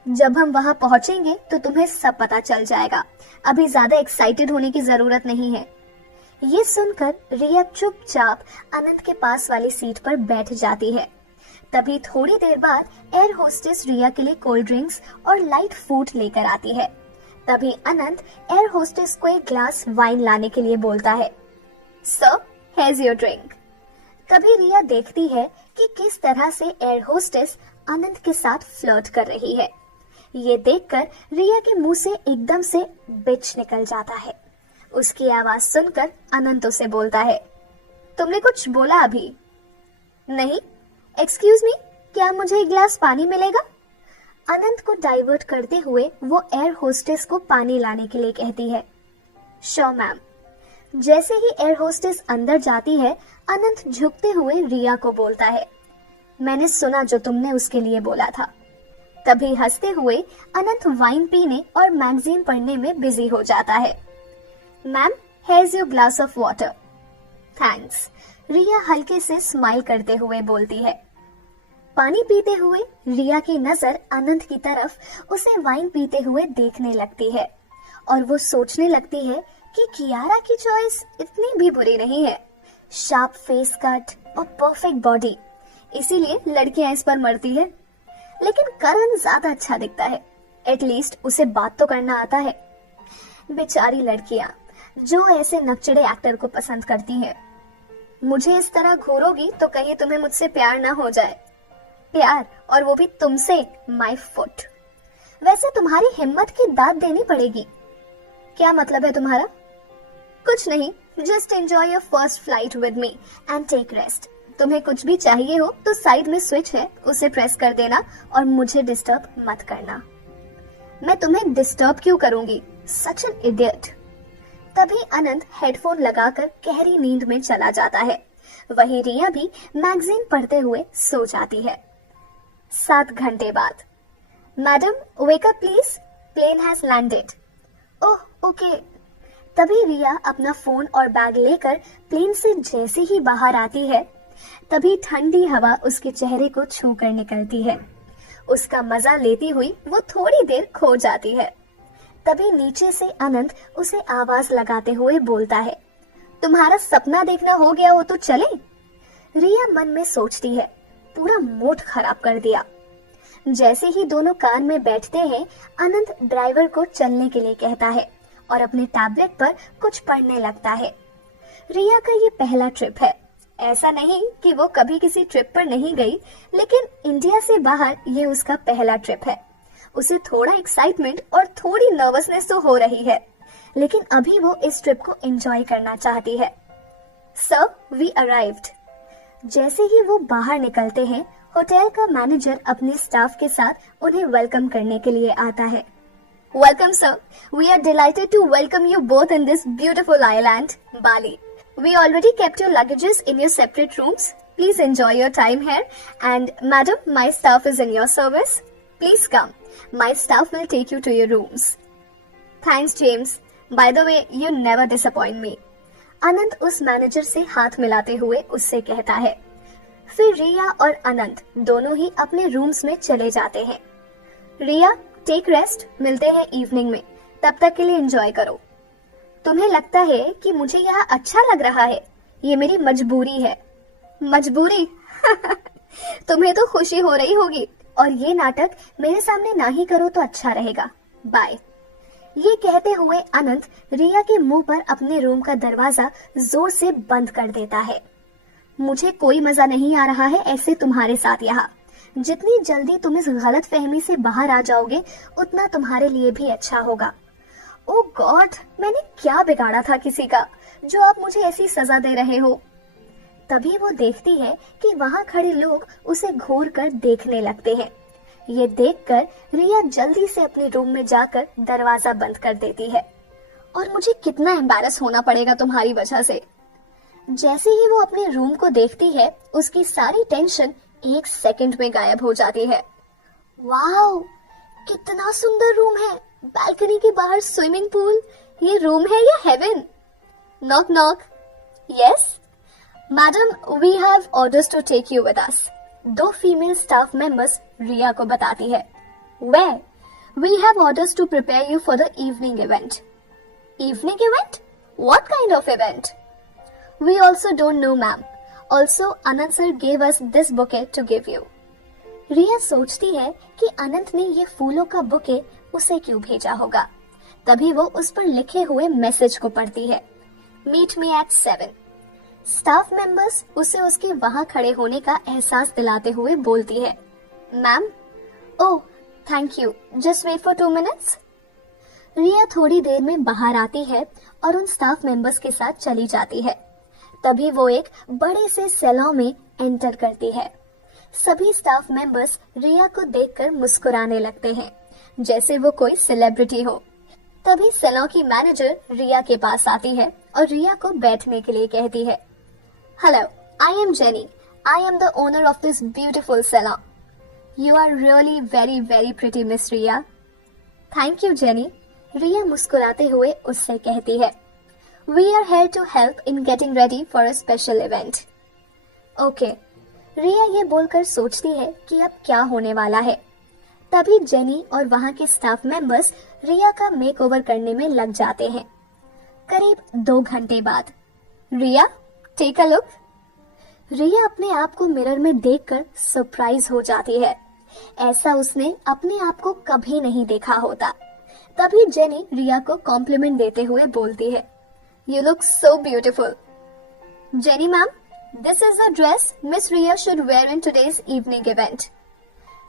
जब हम वहां पहुंचेंगे तो तुम्हें सब पता चल जाएगा, अभी ज्यादा एक्साइटेड होने की जरूरत नहीं है। ये सुनकर रिया चुपचाप अनंत के पास वाली सीट पर बैठ जाती है। तभी थोड़ी देर बाद एयर होस्टेस रिया के लिए कोल्ड ड्रिंक्स और लाइट फूड लेकर आती है। तभी अनंत एयर होस्टेस को एक ग्लास वाइन लाने के लिए बोलता है, सर, हेयर्स योर ड्रिंक। तभी रिया देखती है कि किस तरह से एयर होस्टेस अनंत के साथ फ्लर्ट कर रही है। ये देखकर रिया के मुंह से एकदम से बिच निकल जाता है। उसकी आवाज सुनकर अनंत उसे बोलता है, तुमने कुछ बोला अभी? नहीं। एक्सक्यूज मी, क्या मुझे एक गिलास पानी मिलेगा? अनंत को डाइवर्ट करते हुए वो एयर होस्टेस को पानी लाने के लिए कहती है। Sure ma'am. जैसे ही एयर होस्टेस अंदर जाती है, अनंत झुकते हुए रिया को बोलता है, मैंने सुना जो तुमने उसके लिए बोला था। तभी हंसते हुए अनंत वाइन पीने और मैगजीन पढ़ने में बिजी हो जाता है। Ma'am, here's your glass of water. Thanks. Riya हल्के से स्माइल करते हुए बोलती है। पानी पीते हुए रिया की नजर अनंत की तरफ उसे वाइन पीते हुए देखने लगती है और वो सोचने लगती है कि कियारा की चॉइस इतनी भी बुरी नहीं है। शार्प फेस कट और परफेक्ट बॉडी, इसीलिए लड़कियां इस पर मरती है। लेकिन करण ज्यादा अच्छा दिखता है, एटलीस्ट उसे बात तो करना आता है। बेचारी लड़कियां जो ऐसे नकचड़े एक्टर को पसंद करती हैं। मुझे इस तरह घूरोगी तो कहीं तुम्हें मुझसे प्यार ना हो जाए। प्यार, और वो भी तुमसे, माय फुट। वैसे तुम्हारी हिम्मत की दाद देनी पड़ेगी। क्या मतलब है तुम्हारा? कुछ नहीं, just enjoy your first flight with me and take rest. तुम्हें कुछ भी चाहिए हो तो साइड में स्विच है, उसे प्रेस कर देना और मुझे डिस्टर्ब मत करना। मैं तुम्हें डिस्टर्ब क्यों करूंगी? Such an idiot. तभी अनंत हेडफोन लगाकर गहरी नींद में चला जाता है। वहीं रिया भी मैगजीन पढ़ते हुए सो जाती है। 7 घंटे बाद, madam wake up please, plane has landed. Oh okay. तभी रिया अपना फोन और बैग लेकर प्लेन से जैसे ही बाहर आती है, तभी ठंडी हवा उसके चेहरे को छू कर निकलती है। उसका मजा लेती हुई वो थोड़ी देर खो जाती है। तभी नीचे से अनंत उसे आवाज लगाते हुए बोलता है, तुम्हारा सपना देखना हो गया हो तो चले। रिया मन में सोचती है, पूरा मूड खराब कर दिया। जैसे ही दोनों कान में बैठते हैं, अनंत ड्राइवर को चलने के लिए कहता है और अपने टैबलेट पर कुछ पढ़ने लगता है। रिया का ये पहला ट्रिप है। ऐसा नहीं कि वो कभी किसी ट्रिप पर नहीं गई, लेकिन इंडिया से बाहर ये उसका पहला ट्रिप है। उसे थोड़ा एक्साइटमेंट और थोड़ी नर्वसनेस तो हो रही है, लेकिन अभी वो इस ट्रिप को एंजॉय करना चाहती है। Sir, we arrived. जैसे ही वो बाहर निकलते हैं, होटल का मैनेजर अपने स्टाफ के साथ उन्हें वेलकम करने के लिए आता है। Welcome sir, we are delighted to welcome you both in this beautiful island Bali. We already kept your luggages in your separate rooms. Please enjoy your time here. And madam, my staff is in your service. Please come. My staff will take you to your rooms. Thanks, James. By the way, you never disappoint me. अनंत उस manager से हाथ मिलाते हुए उससे कहता है। फिर रिया और अनंत दोनों ही अपने रूम्स में चले जाते हैं। रिया, टेक रेस्ट, मिलते हैं इवनिंग में, तब तक के लिए एंजॉय करो। तुम्हें लगता है कि मुझे यहाँ अच्छा लग रहा है? ये मेरी मजबूरी है। मजबूरी? तुम्हें तो खुशी हो रही होगी, और ये नाटक मेरे सामने ना ही करो तो अच्छा रहेगा। बाय। ये कहते हुए अनंत रिया के मुंह पर अपने रूम का दरवाजा जोर से बंद कर देता है। मुझे कोई मजा नहीं आ रहा है ऐसे तुम्हारे साथ यहाँ। जितनी जल्दी तुम इस गलत फहमी से बाहर आ जाओगे, उतना तुम्हारे लिए भी अच्छा होगा। ओ गॉड, मैंने क्या बिगाड़ा था किसी का, जो आप मुझे ऐसी सजा दे रहे हो? तभी वो देखती है कि वहाँ खड़े लोग उसे घूर कर देखने लगते हैं। ये देखकर रिया जल्दी से अपने रूम में जाकर दरवाजा बंद कर देती है। और मुझे कितना एम्बैरस होना पड़ेगा तुम्हारी वजह से। जैसे ही वो अपने रूम को देखती है, उसकी सारी टेंशन 1 सेकंड में गायब हो जाती है। वाओ, कितना सुंदर रूम है। बालकनी के बाहर स्विमिंग पूल। ये रूम है या heaven? Knock knock. Yes madam, we have orders to take you with us. 2 female staff members Riya को बताती है। Where? We have orders to prepare you for the evening event. Evening event? What kind of event? We also don't know ma'am. Also Anant sir gave us this bouquet to give you. Riya सोचती है कि अनंत ने ये फूलों का bouquet उसे क्यों भेजा होगा। तभी वो उस पर लिखे हुए मैसेज को पढ़ती है। Meet me at 7। Staff members उसे उसके वहां खड़े होने का एहसास दिलाते हुए बोलती है। Ma'am, oh thank you, just wait for 2 minutes. Riya थोड़ी देर में बाहर आती है और उन स्टाफ मेंबर्स के साथ चली जाती है। तभी वो एक बड़े से सैलून में एंटर करती है। सभी स्टाफ मेंबर्स रिया को देखकर मुस्कुराने लगते हैं, जैसे वो कोई सेलिब्रिटी हो। तभी सैलून की मैनेजर रिया के पास आती है और रिया को बैठने के लिए कहती है। Hello, I am Jenny. I am the owner of this beautiful salon. You are really very very pretty miss Riya. Thank you Jenny. Riya मुस्कुराते हुए उससे कहती है। We are here to help in getting ready for a special event. Okay. Riya ये बोलकर सोचती है कि अब क्या होने वाला है। तभी जेनी और वहाँ के स्टाफ मेंबर्स रिया का मेकओवर करने में लग जाते हैं। करीब 2 घंटे बाद, रिया टेक अ लुक। रिया अपने आप को मिरर में देखकर सरप्राइज हो जाती है। ऐसा उसने अपने आप को कभी नहीं देखा होता। तभी जेनी रिया को कॉम्प्लीमेंट देते हुए बोलती है। You look so beautiful. Jenny ma'am, this is the dress miss Riya should wear in today's evening event.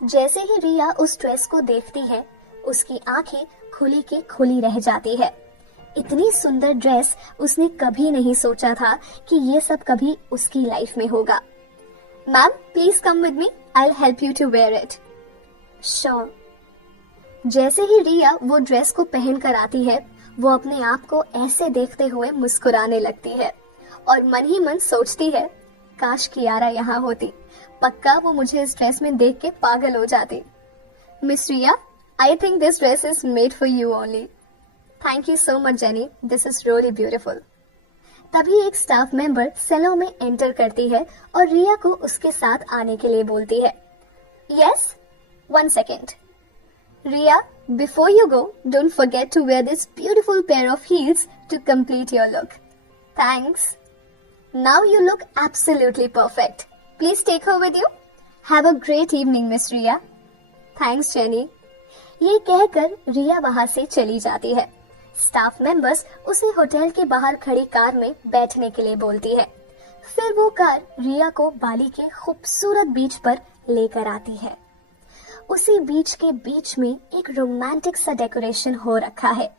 जैसे ही रिया उस ड्रेस को देखती है, उसकी आंखें खुली की खुली रह जाती है। इतनी सुंदर ड्रेस उसने कभी नहीं सोचा था कि ये सब कभी उसकी लाइफ में होगा। Ma'am please come with me, I will help you to wear it. Sure. जैसे ही रिया वो ड्रेस को पहन कर आती है, वो अपने आप को ऐसे देखते हुए मुस्कुराने लगती है और मन ही मन सोचती है, काश कियारा यहाँ होती, पक्का वो मुझे इस ड्रेस में देख के पागल हो जाती। Miss Riya, I think this dress is made for you only. Thank you so much Jenny, this is really beautiful. तभी एक स्टाफ मेंबर सेलो में एंटर करती है और रिया को उसके साथ आने के लिए बोलती है। Yes, 1 second. Riya, before you go, don't forget to wear this beautiful pair of heels to complete your look. Thanks. Now you look absolutely perfect. Please take her with you. Have a great evening, Miss Riya. Thanks, Jenny. ये कहकर रिया वहां से चली जाती है। Staff members उसे hotel के बाहर खड़ी कार में बैठने के लिए बोलती है। फिर वो कार रिया को बाली के खूबसूरत बीच पर लेकर आती है। उसी बीच के बीच में एक रोमांटिक सा डेकोरेशन हो रखा है।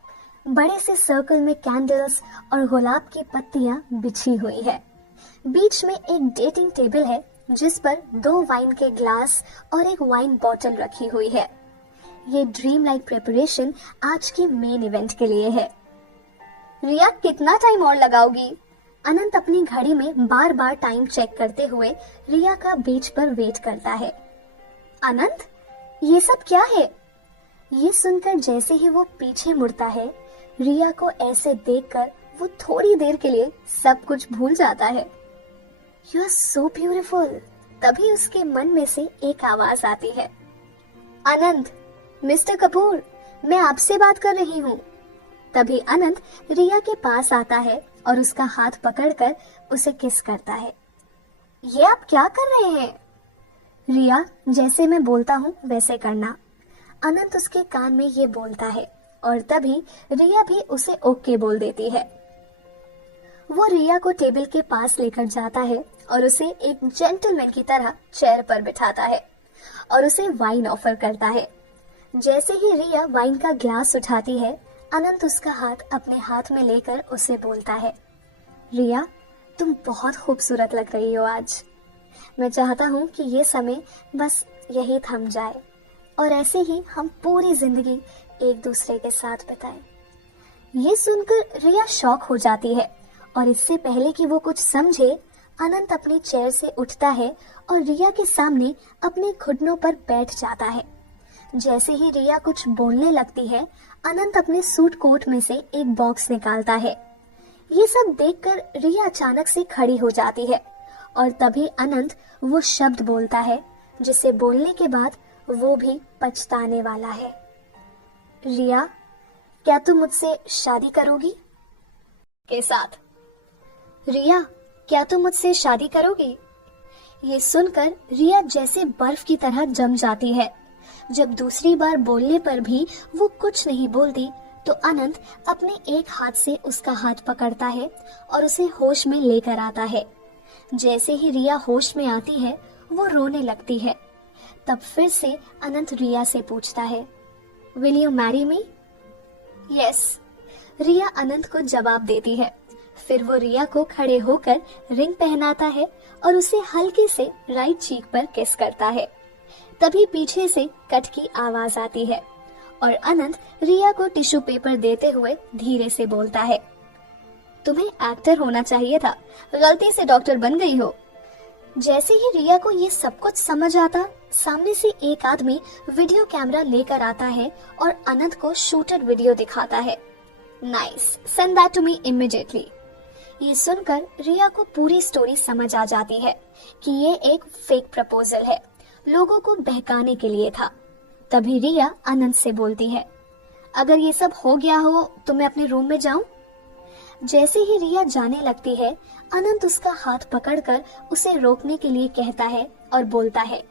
बड़े से सर्कल में कैंडल्स और गुलाब की पत्तियां बिछी हुई है। बीच में एक डेटिंग टेबल है जिस पर 2 वाइन के ग्लास और एक वाइन बॉटल रखी हुई है। ये ड्रीम लाइक प्रिपरेशन आज के मेन इवेंट के लिए है। रिया, कितना टाइम और लगाओगी? अनंत अपनी घड़ी में बार बार टाइम चेक करते हुए रिया का बीच पर वेट करता है। अनंत, ये सब क्या है? ये सुनकर जैसे ही वो पीछे मुड़ता है, रिया को ऐसे देखकर वो थोड़ी देर के लिए सब कुछ भूल जाता है। You are so beautiful. तभी उसके मन में से एक आवाज आती है। अनंत, मिस्टर कपूर, मैं आपसे बात कर रही हूँ। तभी अनंत रिया के पास आता है और उसका हाथ पकड़कर उसे किस करता है। ये आप क्या कर रहे हैं? रिया, जैसे मैं बोलता हूँ वैसे करना। अनंत उसके कान में ये बोलता है और तभी रिया भी उसे ओके बोल देती है। वो रिया को टेबल के पास लेकर जाता है और उसे एक जेंटलमैन की तरह चेयर पर बिठाता है और उसे वाइन ऑफर करता है। जैसे ही रिया वाइन का ग्लास उठाती है, अनंत उसका हाथ अपने हाथ में लेकर उसे बोलता है, रिया, तुम बहुत खूबसूरत लग रही हो आज। मैं चाहता हूँ कि ये समय बस यही थम जाए और ऐसे ही हम पूरी जिंदगी एक दूसरे के साथ बिताएं। ये सुनकर रिया शॉक हो जाती है और इससे पहले कि वो कुछ समझे, अनंत अपनी चेयर से उठता है और रिया के सामने अपने घुटनों पर बैठ जाता है। जैसे ही रिया कुछ बोलने लगती है, अनंत अपने सूट कोट में से एक बॉक्स निकालता है। ये सब देखकर रिया अचानक से खड़ी हो जाती है और तभी अनंत वो शब्द बोलता है जिसे बोलने के बाद वो भी पछताने वाला है। रिया, क्या तुम मुझसे शादी करोगी? के साथ। रिया, क्या तुम मुझसे शादी करोगी? ये सुनकर रिया जैसे बर्फ की तरह जम जाती है। जब दूसरी बार बोलने पर भी वो कुछ नहीं बोलती, तो अनंत अपने एक हाथ से उसका हाथ पकड़ता है और उसे होश में लेकर आता है। जैसे ही रिया होश में आती है, वो रोने लगती है। तब फिर से अनंत रिया से पूछता है, will you marry me? Yes, Riya Anant को जवाब देती है। फिर वो रिया को खड़े होकर रिंग पहनाता है और उसे हल्के से राइट चीक पर किस करता है। तभी पीछे से कट की आवाज आती है और अनंत रिया को टिश्यू पेपर देते हुए धीरे से बोलता है, तुम्हें एक्टर होना चाहिए था, गलती से डॉक्टर बन गई हो। जैसे ही रिया को ये सब कुछ समझ आता, सामने से एक आदमी वीडियो कैमरा लेकर आता है और अनंत को शूटेड वीडियो दिखाता है। Nice, send that to me immediately. ये सुनकर रिया को पूरी स्टोरी समझ आ जाती है कि ये एक फेक प्रपोजल है, लोगों को बहकाने के लिए था। तभी रिया अनंत से बोलती है, अगर ये सब हो गया हो तो मैं अपने रूम में जाऊं? जैसे ही रिया जाने लगती है, अनंत उसका हाथ पकड़कर उसे रोकने के लिए कहता है और बोलता है,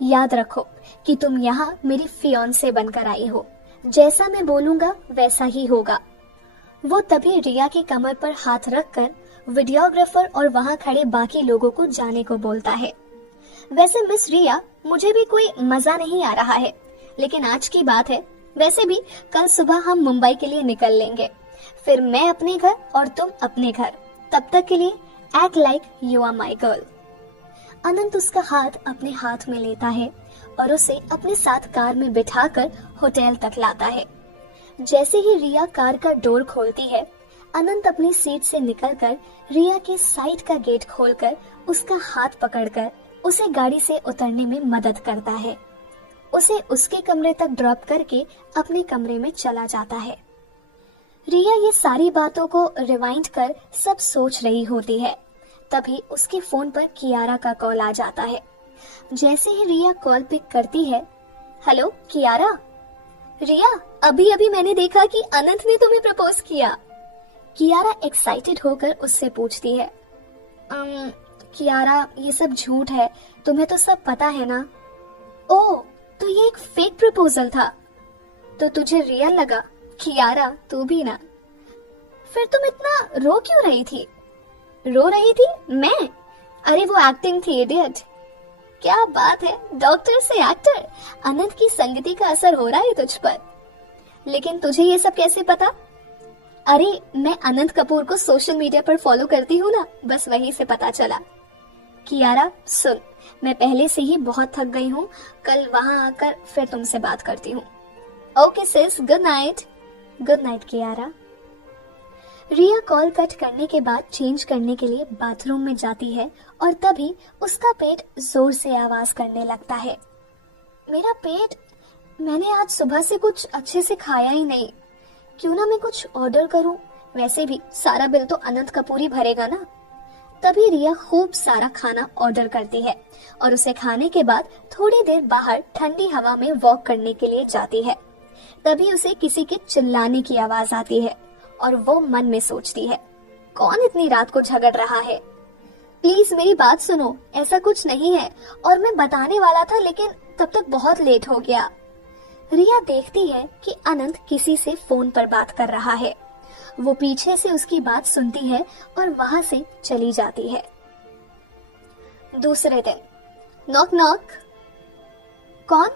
याद रखो कि तुम यहाँ मेरी फियांसे बनकर आई हो, जैसा मैं बोलूंगा वैसा ही होगा। वो तभी रिया की कमर पर हाथ रखकर वीडियोग्राफर और वहाँ खड़े बाकी लोगों को जाने को बोलता है। वैसे मिस रिया, मुझे भी कोई मजा नहीं आ रहा है, लेकिन आज की बात है। वैसे भी कल सुबह हम मुंबई के लिए निकल लेंगे। फिर मैं अपने घर और तुम अपने घर। तब तक के लिए act like you are my girl. Anant उसका हाथ अपने हाथ में लेता है और उसे अपने साथ कार में बिठाकर होटल तक लाता है। जैसे ही रिया कार का डोर खोलती है, अनंत अपनी सीट से निकलकर रिया के साइड का गेट खोलकर उसका हाथ पकड़कर उसे गाड़ी से उतरने में मदद करता है। उसे उसके कमरे तक ड्रॉप करके अपने कमरे में चला जाता है। रिया ये सारी बातों को रिवाइंड कर सब सोच रही होती है। तभी उसके फोन पर कियारा का कॉल आ जाता है। जैसे ही रिया कॉल पिक करती है, हेलो कियारा। रिया, अभी अभी मैंने देखा कि अनंत ने तुम्हें प्रपोज किया। कियारा एक्साइटेड होकर उससे पूछती है, कियारा ये सब झूठ है, तुम्हें तो सब पता है ना। ओह, तो ये एक फेक प्रपोजल था। तो तुझे रियल लगा। कियारा तू भी ना। फिर तुम इतना रो क्यों रही थी? रो रही थी मैं? अरे वो एक्टिंग थी इडियट। क्या बात है, डॉक्टर से एक्टर। अनंत की संगति का असर हो रहा है तुझ पर। लेकिन तुझे ये सब कैसे पता? अरे मैं अनंत कपूर को सोशल मीडिया पर फॉलो करती हूँ ना, बस वहीं से पता चला। कियारा सुन, मैं पहले से ही बहुत थक गई हूँ, कल वहां आकर फिर तुमसे बात करती हूँ। Okay sis, good night. Good night Kiara. Riya call cut करने के बाद चेंज करने के लिए बाथरूम में जाती है और तभी उसका पेट जोर से आवाज करने लगता है। मेरा पेट, मैंने आज सुबह से कुछ अच्छे से खाया ही नहीं। क्यों ना मैं कुछ ऑर्डर करूं? वैसे भी सारा बिल तो अनंत कपूर ही भरेगा ना। तभी रिया खूब सारा खाना ऑर्डर करती है और उसे खाने के बाद थोड़ी देर बाहर ठंडी हवा में वॉक करने के लिए जाती है। तभी उसे किसी के चिल्लाने की आवाज आती है और वो मन में सोचती है, कौन इतनी रात को झगड़ रहा है? प्लीज मेरी बात सुनो, ऐसा कुछ नहीं है। और मैं बताने वाला था लेकिन तब तक बहुत लेट हो गया। रिया देखती है कि अनंत किसी से फोन पर बात कर रहा है। वो पीछे से उसकी बात सुनती है और वहां से चली जाती है। दूसरे दिन, नॉक नॉक। कौन?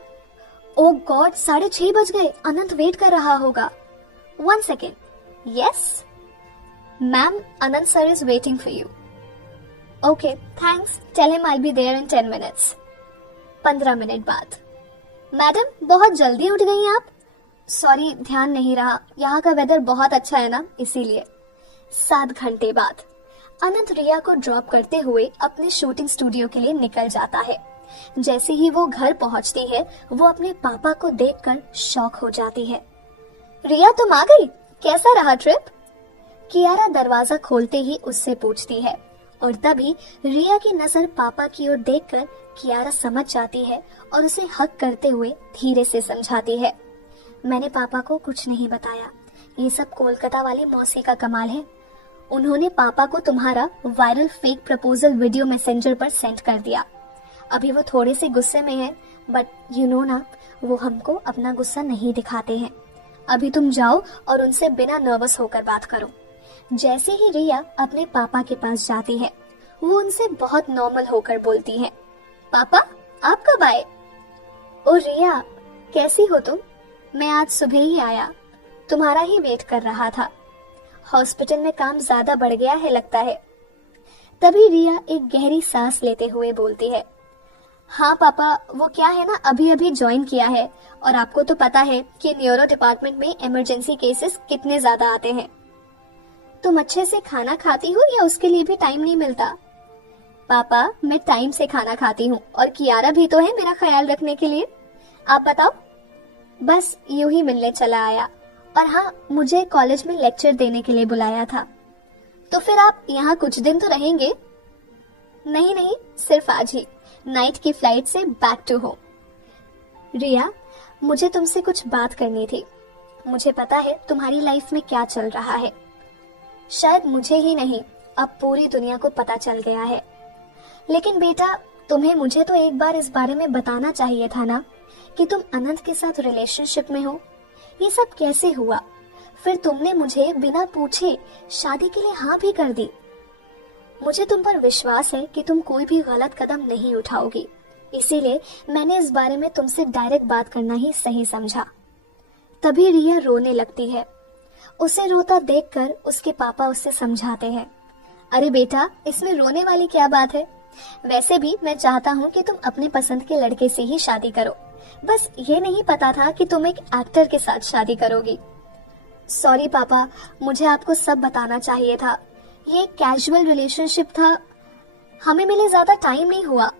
ओ गॉड, 6:30 बज गए। अनंत वेट कर रहा होगा। 1 second. Yes ma'am, Anant sir is waiting for you. Okay thanks, tell him I be there in 10 minutes. 15 minute बाद, मैडम बहुत जल्दी उठ गई आप? सॉरी, ध्यान नहीं रहा, यहाँ का वेदर बहुत अच्छा है ना, इसीलिए। 7 घंटे बाद, अनंत रिया को ड्रॉप करते हुए अपने शूटिंग स्टूडियो के लिए निकल जाता है। जैसे ही वो घर पहुंचती है, वो अपने पापा को देखकर शॉक हो जाती है। रिया तुम आ गई, कैसा रहा ट्रिप? कियारा दरवाजा खोलते ही उससे पूछती है और तभी रिया की नजर पापा की ओर देखकर कियारा समझ जाती है और उसे हक करते हुए धीरे से समझाती है, मैंने पापा को कुछ नहीं बताया। ये सब कोलकाता वाली मौसी का कमाल है। उन्होंने पापा को तुम्हारा viral fake proposal video messenger पर सेंड कर दिया। अभी वो थोड़े से गुस्से में है, बट यू नो ना, वो हमको अपना गुस्सा नहीं दिखाते हैं। अभी तुम जाओ और उनसे बिना नर्वस होकर बात करो। जैसे ही रिया अपने पापा के पास जाती है, वो उनसे बहुत नॉर्मल होकर बोलती है, पापा आप कब आए? ओ रिया, कैसी हो तुम? मैं आज सुबह ही आया, तुम्हारा ही वेट कर रहा था। हॉस्पिटल में काम ज्यादा बढ़ गया है लगता है। तभी रिया एक गहरी सांस लेते हुए बोलती है, हाँ पापा, वो क्या है ना, अभी अभी ज्वाइन किया है और आपको तो पता है कि न्यूरो डिपार्टमेंट में इमरजेंसी केसेस कितने ज्यादा आते हैं। तुम अच्छे से खाना खाती हो या उसके लिए भी टाइम नहीं मिलता? पापा मैं टाइम से खाना खाती हूँ और कियारा भी तो है मेरा ख्याल रखने के लिए। आप बताओ। बस यूं ही मिलने चला आया, और हाँ, मुझे कॉलेज में लेक्चर देने के लिए बुलाया था। तो फिर आप यहाँ कुछ दिन तो रहेंगे? नहीं नहीं, सिर्फ आज ही, नाइट की फ्लाइट से बैक टू होम। रिया, मुझे तुमसे कुछ बात करनी थी। मुझे पता है तुम्हारी लाइफ में क्या चल रहा है। शायद मुझे ही नहीं, अब पूरी दुनिया को पता चल गया है। लेकिन बेटा, तुम्हें मुझे तो एक बार इस बारे में बताना चाहिए था ना कि तुम अनंत के साथ रिलेशनशिप में हो। ये सब कैसे हुआ? फिर तुमने मुझे बिना पूछे शादी के लिए हाँ भी कर दी। मुझे तुम पर विश्वास है कि तुम कोई भी गलत कदम नहीं उठाओगी, इसीलिए मैंने इस बारे में तुमसे डायरेक्ट बात करना ही सही समझा। तभी रिया रोने लगती है उसे रोता देखकर उसके पापा उसे समझाते हैं। अरे बेटा, इसमें रोने वाली क्या बात है? वैसे भी मैं चाहता हूँ कि तुम अपने पसंद के लड़के से ही शादी करो। बस ये नहीं पता था कि तुम एक एक्टर के साथ शादी करोगी। सॉरी पापा, मुझे आपको सब बताना चाहिए था। ये एक कैजुअल रिलेशनशिप था, हमें मिले ज्यादा टाइम नहीं हुआ।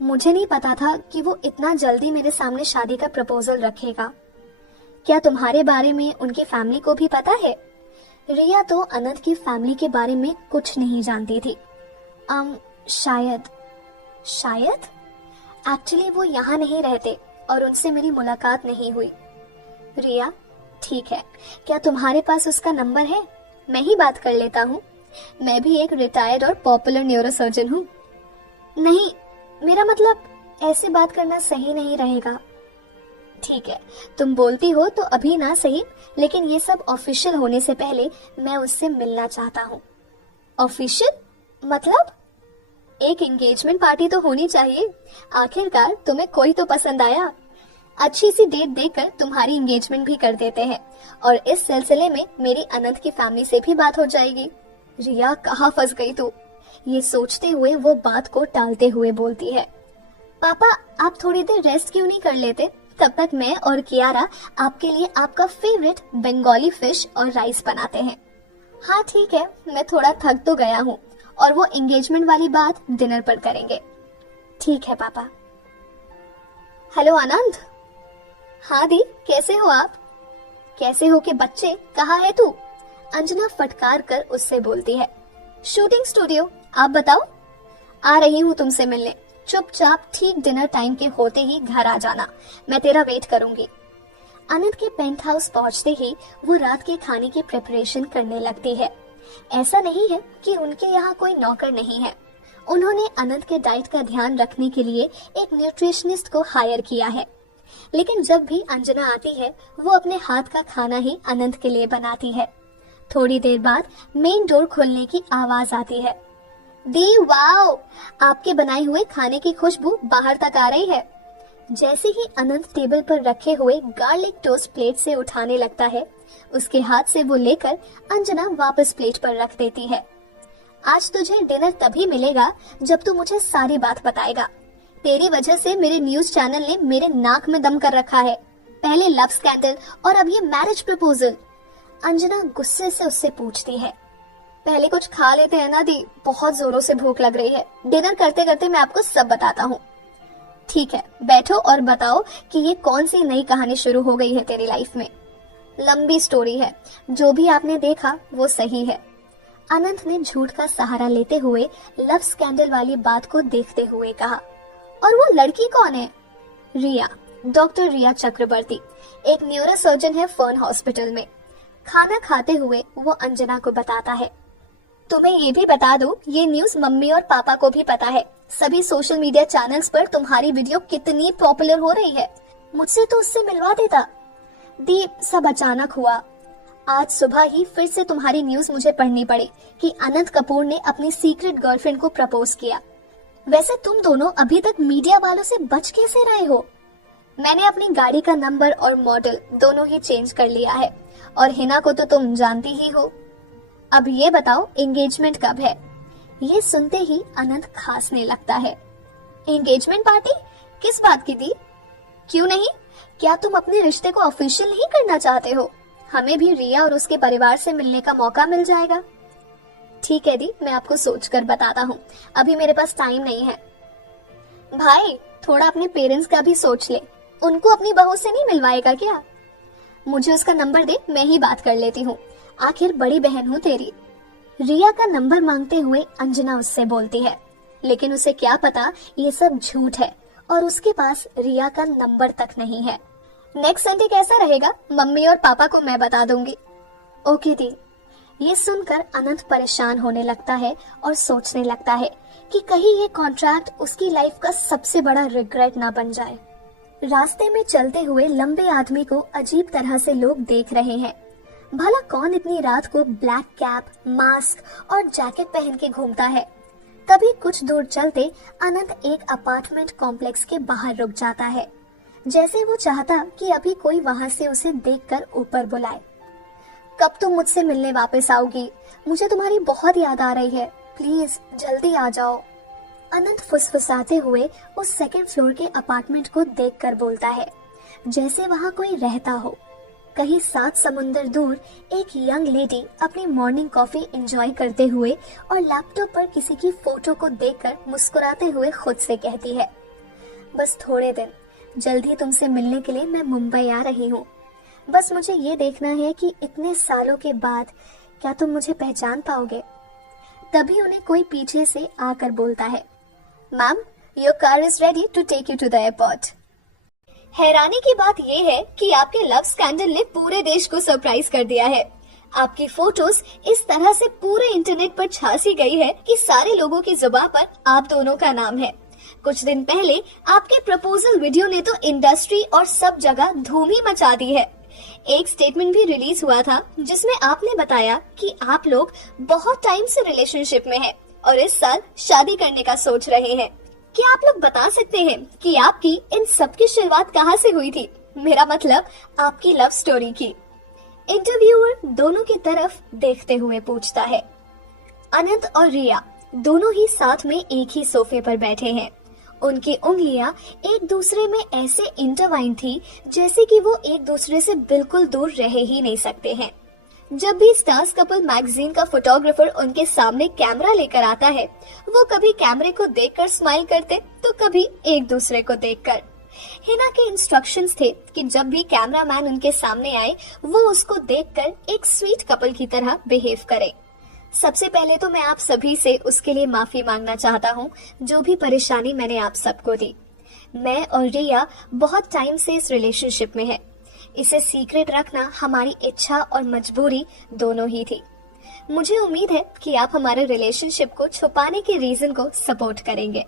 मुझे नहीं पता था कि वो इतना जल्दी मेरे सामने शादी का प्रपोजल रखेगा। क्या तुम्हारे बारे में उनकी फैमिली को भी पता है? रिया तो अनंत की फैमिली के बारे में कुछ नहीं जानती थी। शायद एक्चुअली वो यहाँ नहीं रहते और उनसे मेरी मुलाकात नहीं हुई। रिया, ठीक है, क्या तुम्हारे पास उसका नंबर है? मैं ही बात कर लेता हूँ। मैं भी एक रिटायर्ड और पॉपुलर न्यूरोसर्जन हूँ। नहीं, मेरा मतलब ऐसे बात करना सही नहीं रहेगा। ठीक है, तुम बोलती हो तो अभी ना सही, लेकिन ये सब ऑफिशियल होने से पहले मैं उससे मिलना चाहता हूँ। ऑफिशियल मतलब? एक एंगेजमेंट पार्टी तो होनी चाहिए। आखिरकार तुम्हें कोई तो पसंद आया। अच्छी सी डेट देकर तुम्हारी एंगेजमेंट भी कर देते हैं और इस सिलसिले में मेरी अनंत की फैमिली से भी बात हो जाएगी। रिया, कहाँ फंस गई तू? ये सोचते हुए वो बात को टालते हुए बोलती है। पापा, आप थोड़ी देर रेस्ट क्यों नहीं कर लेते? तब तक मैं और कियारा आपके लिए आपका फेवरेट बंगाली फिश और राइस बनाते हैं। हाँ ठीक है, मैं थोड़ा थक तो गया हूँ और वो एंगेजमेंट वाली बात डिनर पर करेंगे। ठीक है पापा। हेलो आनंद। हाँ दी, कैसे हो आप? कैसे हो के बच्चे, कहाँ है तू? अंजना फटकार कर उससे बोलती है। शूटिंग स्टूडियो, आप बताओ। आ रही हूँ तुमसे मिलने। चुपचाप ठीक डिनर टाइम के होते ही घर आ जाना, मैं तेरा वेट करूंगी। अनंत के पेंट हाउस पहुंचते ही वो रात के खाने की प्रिपरेशन करने लगती है। ऐसा नहीं है कि उनके यहाँ कोई नौकर नहीं है। उन्होंने अनंत के डाइट का ध्यान रखने के लिए एक न्यूट्रिशनिस्ट को हायर किया है। लेकिन जब भी अंजना आती है वो अपने हाथ का खाना ही अनंत के लिए बनाती है। थोड़ी देर बाद मेन डोर खोलने की आवाज आती है। दी, वाओ, आपके बनाए हुए खाने की खुशबू बाहर तक आ रही है। जैसे ही अनंत टेबल पर रखे हुए गार्लिक टोस्ट प्लेट से उठाने लगता है, उसके हाथ से वो लेकर अंजना वापस प्लेट पर रख देती है। आज तुझे डिनर तभी मिलेगा जब तू मुझे सारी बात बताएगा। तेरी वजह से मेरे न्यूज चैनल ने मेरे नाक में दम कर रखा है। पहले लव स्कैंडल और अब ये मैरिज प्रपोजल। अंजना गुस्से से उससे पूछती है। पहले कुछ खा लेते हैं ना दी, बहुत जोरों से भूख लग रही है। डिनर करते करते मैं आपको सब बताता हूँ। ठीक है, बैठो और बताओ कि ये कौन सी नई कहानी शुरू हो गई है तेरी लाइफ में। लंबी स्टोरी है, जो भी आपने देखा वो सही है। अनंत ने झूठ का सहारा लेते हुए लव स्कैंडल वाली बात को देखते हुए कहा। और वो लड़की कौन है? रिया, डॉक्टर रिया चक्रवर्ती, एक न्यूरोसर्जन है फर्न हॉस्पिटल में। खाना खाते हुए वो अंजना को बताता है। तुम्हें ये भी बता दूं, ये न्यूज मम्मी और पापा को भी पता है। सभी सोशल मीडिया चैनल्स पर तुम्हारी वीडियो कितनी पॉपुलर हो रही है। मुझसे तो उससे मिलवा देता। दी, सब अचानक हुआ। आज सुबह ही फिर से तुम्हारी न्यूज मुझे पढ़नी पड़ी कि अनंत कपूर ने अपनी सीक्रेट गर्लफ्रेंड को प्रपोज किया। वैसे तुम दोनों अभी तक मीडिया वालों से बच कैसे रहे हो? मैंने अपनी गाड़ी का नंबर और मॉडल दोनों ही चेंज कर लिया है और हिना को तो तुम जानती ही हो। अब ये बताओ, एंगेजमेंट कब है? ये सुनते ही अनंत खांसने लगता है। Engagement party? किस बात की दी? क्यों नहीं? क्या तुम अपने रिश्ते को ऑफिशियल नहीं करना चाहते हो? हमें भी रिया और उसके परिवार से मिलने का मौका मिल जाएगा। ठीक है दी, मैं आपको सोचकर बताता हूँ, अभी मेरे पास टाइम नहीं है। भाई, थोड़ा अपने पेरेंट्स का भी सोच ले। उनको अपनी बहू से नहीं मिलवाएगा क्या? मुझे उसका नंबर दे, मैं ही बात कर लेती हूँ। आखिर बड़ी बहन हूँ तेरी। रिया का नंबर मांगते हुए अंजना उससे बोलती है, लेकिन उसे क्या पता ये सब झूठ है और उसके पास रिया का नंबर तक नहीं है। नेक्स्ट संडे कैसा रहेगा? मम्मी और पापा को मैं बता दूंगी। ओके दी। ये सुनकर अनंत परेशान होने लगता है और सोचने लगता है कि कहीं ये कॉन्ट्रैक्ट उसकी लाइफ का सबसे बड़ा रिग्रेट ना बन जाए। रास्ते में चलते हुए लंबे आदमी को अजीब तरह से लोग देख रहे हैं। भला कौन इतनी रात को ब्लैक कैप, मास्क और जैकेट पहन के घूमता है? तभी कुछ दूर चलते अनंत एक अपार्टमेंट कॉम्प्लेक्स के बाहर रुक जाता है, जैसे वो चाहता कि अभी कोई वहां से उसे देखकर ऊपर बुलाए। कब तुम मुझसे मिलने वापस आओगी? मुझे तुम्हारी बहुत याद आ रही है, प्लीज जल्दी आ जाओ। अनंत फुसफुसाते हुए उस सेकंड फ्लोर के अपार्टमेंट को देखकर बोलता है, जैसे वहां कोई रहता हो। कहीं 7 समुंदर दूर एक यंग लेडी अपनी मॉर्निंग कॉफी एंजॉय करते हुए और लैपटॉप पर किसी की फोटो को देखकर मुस्कुराते हुए खुद से कहती है, बस थोड़े दिन, जल्दी तुमसे मिलने के लिए मैं मुंबई आ रही हूँ। बस मुझे ये देखना है कि इतने सालों के बाद क्या तुम मुझे पहचान पाओगे। तभी उन्हें कोई पीछे से आकर बोलता है, ma'am, your car is ready to take you to the airport. हैरानी की बात यह है कि आपके लव स्कैंडल ने पूरे देश को सरप्राइज कर दिया है। आपकी फोटोज इस तरह से पूरे इंटरनेट पर छा सी गई है कि सारे लोगों की जुबान पर आप दोनों का नाम है। कुछ दिन पहले आपके प्रपोजल वीडियो ने तो इंडस्ट्री और सब जगह धूम ही मचा दी है। एक स्टेटमेंट भी रिलीज हुआ था जिसमें आपने बताया कि आप लोग बहुत टाइम से रिलेशनशिप में हैं और इस साल शादी करने का सोच रहे हैं। क्या आप लोग बता सकते हैं कि आपकी इन सब की शुरुआत कहाँ से हुई थी? मेरा मतलब आपकी लव स्टोरी की। इंटरव्यूअर दोनों की तरफ देखते हुए पूछता है। अनंत और रिया दोनों ही साथ में एक ही सोफे पर बैठे हैं। उनकी उंगलियां एक दूसरे में ऐसे इंटरवाइन थी जैसे कि वो एक दूसरे से बिल्कुल दूर रह ही नहीं सकते हैं। जब भी स्टार्स कपल मैगजीन का फोटोग्राफर उनके सामने कैमरा लेकर आता है, वो कभी कैमरे को देखकर स्माइल करते तो कभी एक दूसरे को देखकर। हिना के इंस्ट्रक्शंस थे कि जब भी कैमरामैन उनके सामने आए, वो उसको देखकर एक स्वीट कपल की तरह बिहेव करे। सबसे पहले तो मैं आप सभी से उसके लिए माफी मांगना चाहता हूँ, जो भी परेशानी मैंने आप सबको दी। मैं और रिया बहुत टाइम से इस रिलेशनशिप में है। इसे सीक्रेट रखना हमारी इच्छा और मजबूरी दोनों ही थी। मुझे उम्मीद है कि आप हमारे रिलेशनशिप को छुपाने के रीजन को सपोर्ट करेंगे।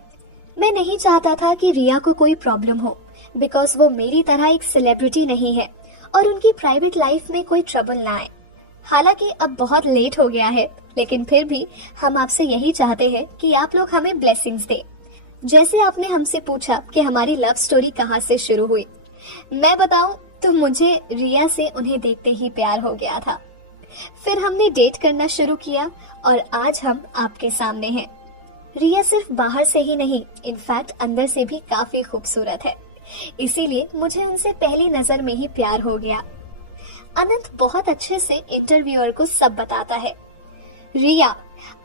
मैं नहीं चाहता था कि रिया को कोई प्रॉब्लम हो, बिकॉज वो मेरी तरह एक सेलिब्रिटी नहीं है और उनकी प्राइवेट लाइफ में कोई ट्रबल ना आए। हालांकि अब बहुत लेट हो गया है, लेकिन फिर भी हम आपसे यही चाहते हैं कि आप लोग हमें ब्लेसिंग्स दें। जैसे आपने हमसे पूछा कि हमारी लव स्टोरी कहाँ से शुरू हुई, मैं बताऊं तो मुझे रिया से उन्हें देखते ही प्यार हो गया था। फिर हमने डेट करना शुरू किया और आज हम आपके सामने हैं। रिया सिर्फ बाहर से ही नहीं, इनफैक्ट अंदर से भी काफी खूबसूरत है, इसीलिए मुझे उनसे पहली नजर में ही प्यार हो गया। अनंत बहुत अच्छे से इंटरव्यूअर को सब बताता है। रिया,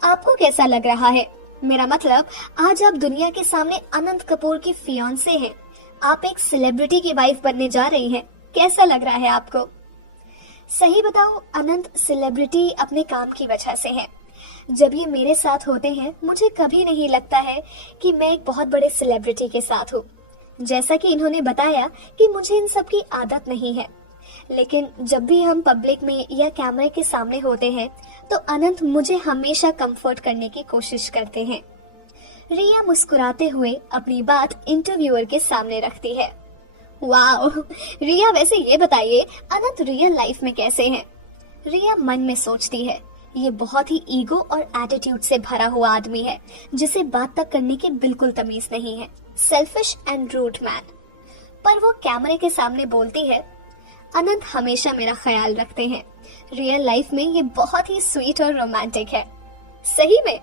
आपको कैसा लग रहा है? मेरा मतलब, आज आप दुनिया के सामने अनंत कपूर की फियांसे हैं। आप एक सेलिब्रिटी की वाइफ बनने जा रही हैं। कैसा लग रहा है आपको? सही बताओ, अनंत सेलिब्रिटी अपने काम की वजह से है। जब ये मेरे साथ होते हैं, मुझे कभी नहीं लगता है कि मैं एक बहुत बड़े सेलिब्रिटी के साथ हूँ। जैसा कि इन्होंने बताया कि मुझे इन सब की आदत नहीं है, लेकिन जब भी हम पब्लिक में या कैमरे के सामने होते हैं तो अनंत मुझे हमेशा कंफर्ट करने की कोशिश करते हैं। रिया मुस्कुराते हुए अपनी बात इंटरव्यूअर के सामने रखती है। वाओ, रिया, वैसे ये बताइए अनंत रियल लाइफ में कैसे हैं? रिया मन में सोचती है, ये बहुत ही ईगो और एटीट्यूड से भरा हुआ आदमी है जिसे बात तक करने की बिल्कुल तमीज नहीं है। Selfish and rude man. पर वो कैमरे के सामने बोलती है, अनंत हमेशा मेरा ख्याल रखते हैं। रियल लाइफ में ये बहुत ही स्वीट और रोमांटिक है। सही में?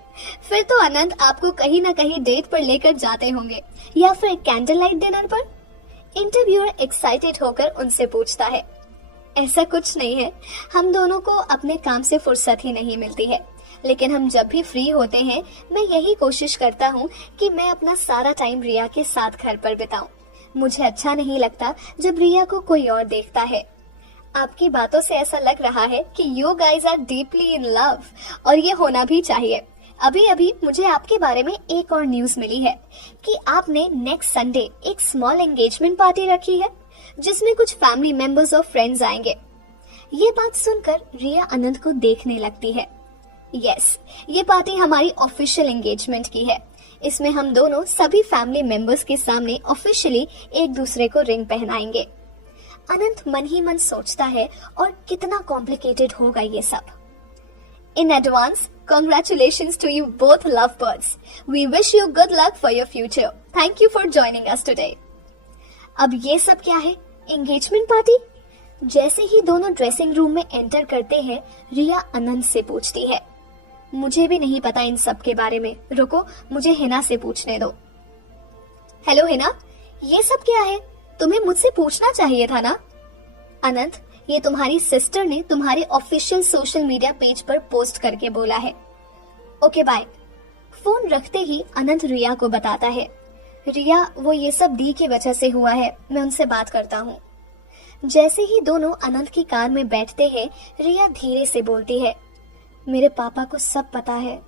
फिर तो अनंत आपको कहीं ना कहीं डेट पर लेकर जाते होंगे या फिर कैंडल लाइट डिनर पर? इंटरव्यूअर एक्साइटेड होकर उनसे पूछता है। ऐसा कुछ नहीं है, हम दोनों को अपने काम से फुर्सत ही नहीं मिलती है, लेकिन हम जब भी फ्री होते हैं मैं यही कोशिश करता हूँ कि मैं अपना सारा टाइम रिया के साथ घर पर बिताऊं। मुझे अच्छा नहीं लगता जब रिया को कोई और देखता है। आपकी बातों से ऐसा लग रहा है कि you guys are deeply in love, और ये होना भी चाहिए। अभी अभी मुझे आपके बारे में एक और न्यूज मिली है कि आपने नेक्स्ट संडे एक स्मॉल एंगेजमेंट पार्टी रखी है जिसमें कुछ फैमिली मेंबर्स और फ्रेंड्स आएंगे। ये बात सुनकर रिया अनंत को देखने लगती है। यस, ये पार्टी हमारी ऑफिशियल एंगेजमेंट की है। इसमें हम दोनों सभी फैमिली मेंबर्स के सामने ऑफिशियली एक दूसरे को रिंग पहनाएंगे। अनंत मन ही मन सोचता है, और कितना कॉम्प्लिकेटेड होगा ये सब। In advance, congratulations to you both lovebirds. We wish you good luck for your future. Thank you for joining us today. अब ये सब क्या है? Engagement party? जैसे ही दोनों ड्रेसिंग रूम में एंटर करते हैं, रिया अनंत से पूछती है, मुझे भी नहीं पता इन सब के बारे में, रुको मुझे हिना से पूछने दो। हेलो हिना, ये सब क्या है? तुम्हें मुझसे पूछना चाहिए था ना। अनंत, ये तुम्हारी सिस्टर ने तुम्हारे ऑफिशियल सोशल मीडिया पेज पर पोस्ट करके बोला है। Okay bye. फोन रखते ही अनंत रिया को बताता है, रिया वो ये सब दी की वजह से हुआ है, मैं उनसे बात करता हूँ। जैसे ही दोनों अनंत की कार में बैठते हैं, रिया धीरे से बोलती है, मेरे पापा को सब पता है।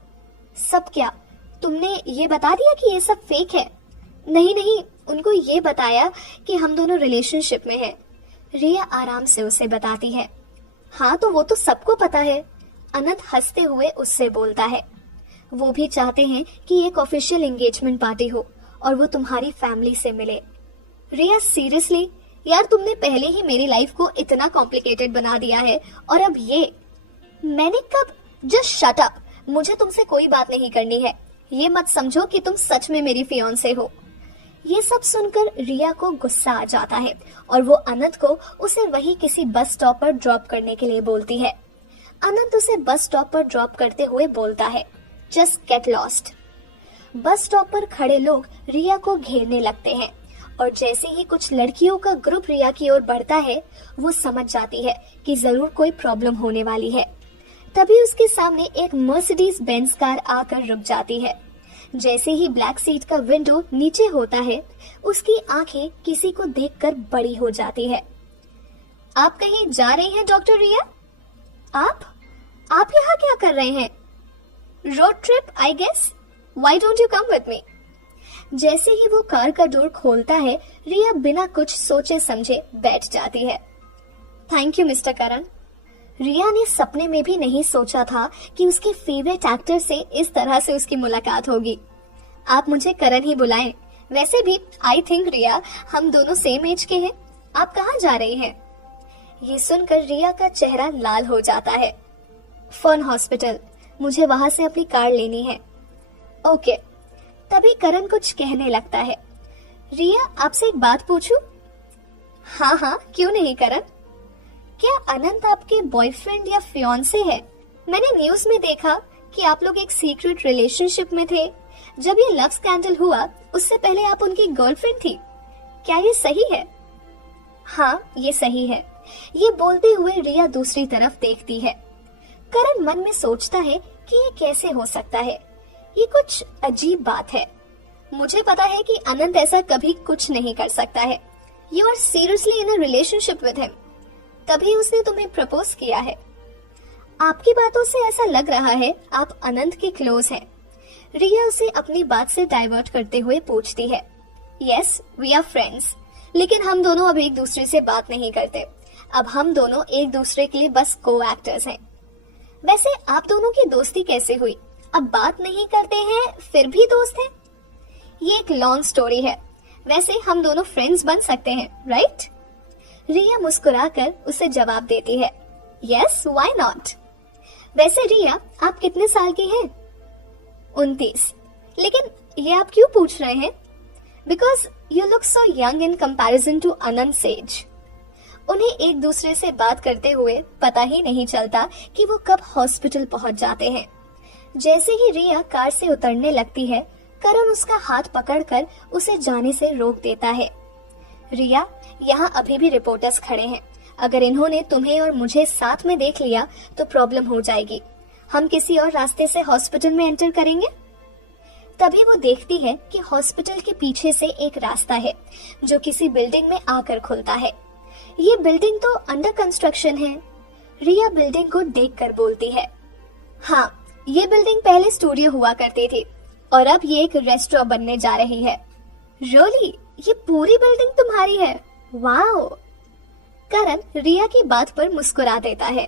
सब क्या? तुमने ये बता दिया कि ये सब फेक है? नहीं नहीं, उनको ये बताया कि हम दोनों रिलेशनशिप में हैं। रिया आराम से उसे बताती है। हाँ तो वो तो सबको पता है। अनंत हंसते हुए उससे बोलता है, वो भी चाहते हैं कि एक ऑफिशियल एंगेजमेंट पार्टी हो और वो तुम्हारी फैमिली से मिले। रिया सीरियसली? यार तुमने पहले ही मेरी लाइफ को इतना कॉम्प्लिकेटेड बना दिया है और अब ये। मैंने कब? जस्ट शट अप, मुझे तुमसे कोई बात नहीं करनी है। ये मत समझो कि तुम सच में मेरी फियांसे हो। ये सब सुनकर रिया को गुस्सा आ जाता है और वो अनंत को उसे वही किसी बस स्टॉप पर ड्रॉप करने के लिए बोलती है। अनंत उसे बस स्टॉप पर ड्रॉप करते हुए बोलता है, just get lost. Bus stop पर खड़े लोग रिया को घेरने लगते हैं और जैसे ही कुछ लड़कियों का ग्रुप रिया की ओर बढ़ता है, वो समझ जाती है कि जरूर कोई प्रॉब्लम होने वाली है। तभी उसके सामने एक मर्सिडीज बेंज कार आकर रुक जाती है। जैसे ही ब्लैक सीट का विंडो नीचे होता है, उसकी आंखें किसी को देखकर बड़ी हो जाती है। आप कहीं जा रही हैं डॉक्टर रिया? आप यहाँ क्या कर रहे हैं? Road trip I guess. Why don't you come with me? जैसे ही वो कार का डोर खोलता है, रिया बिना कुछ सोचे समझे बैठ जाती है। थैंक यू मिस्टर करण। रिया ने सपने में भी नहीं सोचा था कि उसके फेवरेट एक्टर से इस तरह से उसकी मुलाकात होगी। आप मुझे करण ही बुलाएं। वैसे भी आई थिंक रिया हम दोनों सेम एज के हैं। आप कहाँ जा रही हैं? ये सुनकर रिया का चेहरा लाल हो जाता है। फन हॉस्पिटल, मुझे वहां से अपनी कार लेनी है। ओके। तभी करण कुछ कहने लगता है। रिया आपसे एक बात पूछूं? हाँ हाँ क्यों नहीं करण। क्या अनंत आपके बॉयफ्रेंड या फियांसे है? मैंने न्यूज में देखा कि आप लोग एक सीक्रेट रिलेशनशिप में थे। जब ये लव स्कैंडल हुआ उससे पहले आप उनकी गर्लफ्रेंड थी। क्या ये सही है? हाँ ये सही है। ये बोलते हुए रिया दूसरी तरफ देखती है। करण मन में सोचता है कि ये कैसे हो सकता है। ये कुछ अजीब बात है। मुझे पता है कि अनंत ऐसा कभी कुछ नहीं कर सकता है। You are seriously in a relationship with him, तभी उसने तुम्हें प्रपोज किया है। आपकी बातों से ऐसा लग रहा है आप अनंत के क्लोज हैं। रिया उसे अपनी बात से डाइवर्ट करते हुए पूछती है। यस वी आर फ्रेंड्स, लेकिन हम दोनों अब एक दूसरे से बात नहीं करते। अब हम दोनों एक दूसरे के लिए बस को एक्टर्स हैं। वैसे आप दोनों की दोस्ती कैसे हुई? अब बात नहीं करते हैं फिर भी दोस्त हैं? ये एक लॉन्ग स्टोरी है। वैसे हम दोनों फ्रेंड्स बन सकते हैं, राइट? रिया मुस्कुराकर उसे जवाब देती है, यस व्हाई नॉट। वैसे रिया आप कितने साल की हैं? 29। लेकिन ये आप क्यों पूछ रहे हैं? Because you look so young in comparison to Anant age. उन्हें एक दूसरे से बात करते हुए पता ही नहीं चलता कि वो कब हॉस्पिटल पहुंच जाते हैं। जैसे ही रिया कार से उतरने लगती है, करण उसका हाथ पकड़कर उसे जाने से रोक देता है। रिया, यहाँ अभी भी रिपोर्टर्स खड़े हैं। अगर इन्होंने तुम्हें और मुझे साथ में देख लिया तो प्रॉब्लम हो जाएगी। हम किसी और रास्ते से हॉस्पिटल में एंटर करेंगे। तभी वो देखती है कि हॉस्पिटल के पीछे से एक रास्ता है जो किसी बिल्डिंग में आकर खुलता है। ये बिल्डिंग तो अंडर कंस्ट्रक्शन है। रिया बिल्डिंग को देखकर बोलती है, हाँ ये बिल्डिंग पहले स्टूडियो हुआ करती थी और अब ये एक रेस्टोरेंट बनने जा रही है। रियली? ये पूरी बिल्डिंग तुम्हारी है? वाओ। करण रिया की बात पर मुस्कुरा देता है।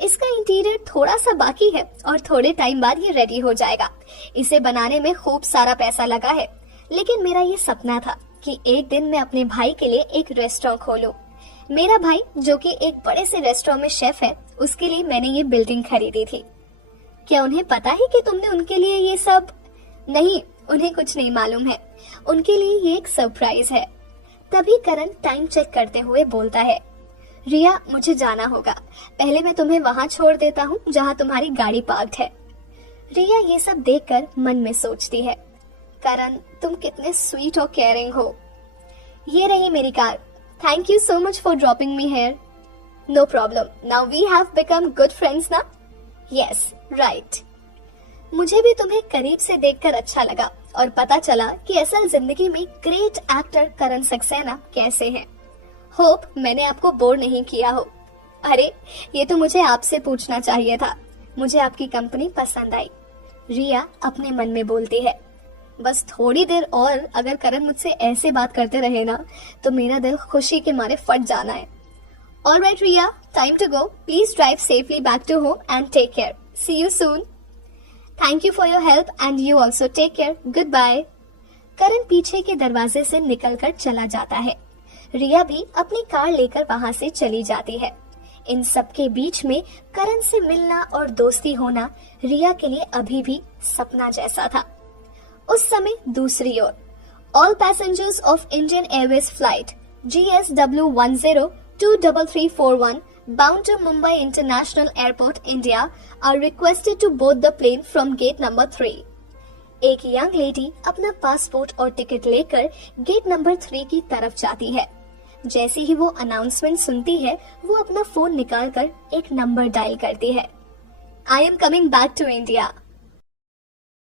इसका इंटीरियर थोड़ा सा बाकी है और थोड़े टाइम बाद ये रेडी हो जाएगा। इसे बनाने में खूब सारा पैसा लगा है, लेकिन मेरा ये सपना था कि एक दिन मैं अपने भाई के लिए एक रेस्टोरेंट खोलूं। मेरा भाई जो कि एक बड़े से रेस्टोरेंट में शेफ है, उसके लिए मैंने ये बिल्डिंग खरीदी थी। क्या उन्हें पता है कि तुमने उनके लिए ये सब? नहीं, उन्हें कुछ नहीं मालूम है। उनके लिए ये एक सरप्राइज है। तभी करण टाइम चेक करते हुए बोलता है। रिया, मुझे जाना होगा। पहले मैं तुम्हें वहां छोड़ देता हूँ जहाँ तुम्हारी गाड़ी पार्क्ड है। रिया ये सब देखकर मन में सोचती है, करण तुम कितने स्वीट और केयरिंग हो। ये रही मेरी car. Thank you so much for dropping me here. No problem, now we have become good friends ना। Yes right. मुझे भी तुम्हें करीब से देखकर अच्छा लगा और पता चला कि असल जिंदगी में ग्रेट एक्टर करण सक्सेना कैसे हैं। होप मैंने आपको बोर नहीं किया हो। अरे ये तो मुझे आपसे पूछना चाहिए था। मुझे आपकी कंपनी पसंद आई। रिया अपने मन में बोलती है, बस थोड़ी देर और अगर करण मुझसे ऐसे बात करते रहे ना तो मेरा दिल खुशी के मारे फट जाना है। Alright Riya, time to go. Please drive safely back to home and take care. See you soon. Thank you for your help and you also take care. Goodbye. Karan पीछे के दरवाजे से निकलकर चला जाता है। रिया भी अपनी कार लेकर वहां से चली जाती है। इन सब के बीच में करण से मिलना और दोस्ती होना रिया के लिए अभी भी सपना जैसा था। उस समय दूसरी ओर all passengers of Indian Airways flight GSW10-23341 bound to Mumbai International Airport, India are requested to board the plane from gate number 3. एक यंग लेडी अपना पासपोर्ट और टिकट लेकर गेट नंबर 3 की तरफ जाती है। जैसे ही वो अनाउंसमेंट सुनती है वो अपना फोन निकालकर एक नंबर डायल करती है। I am coming back to India.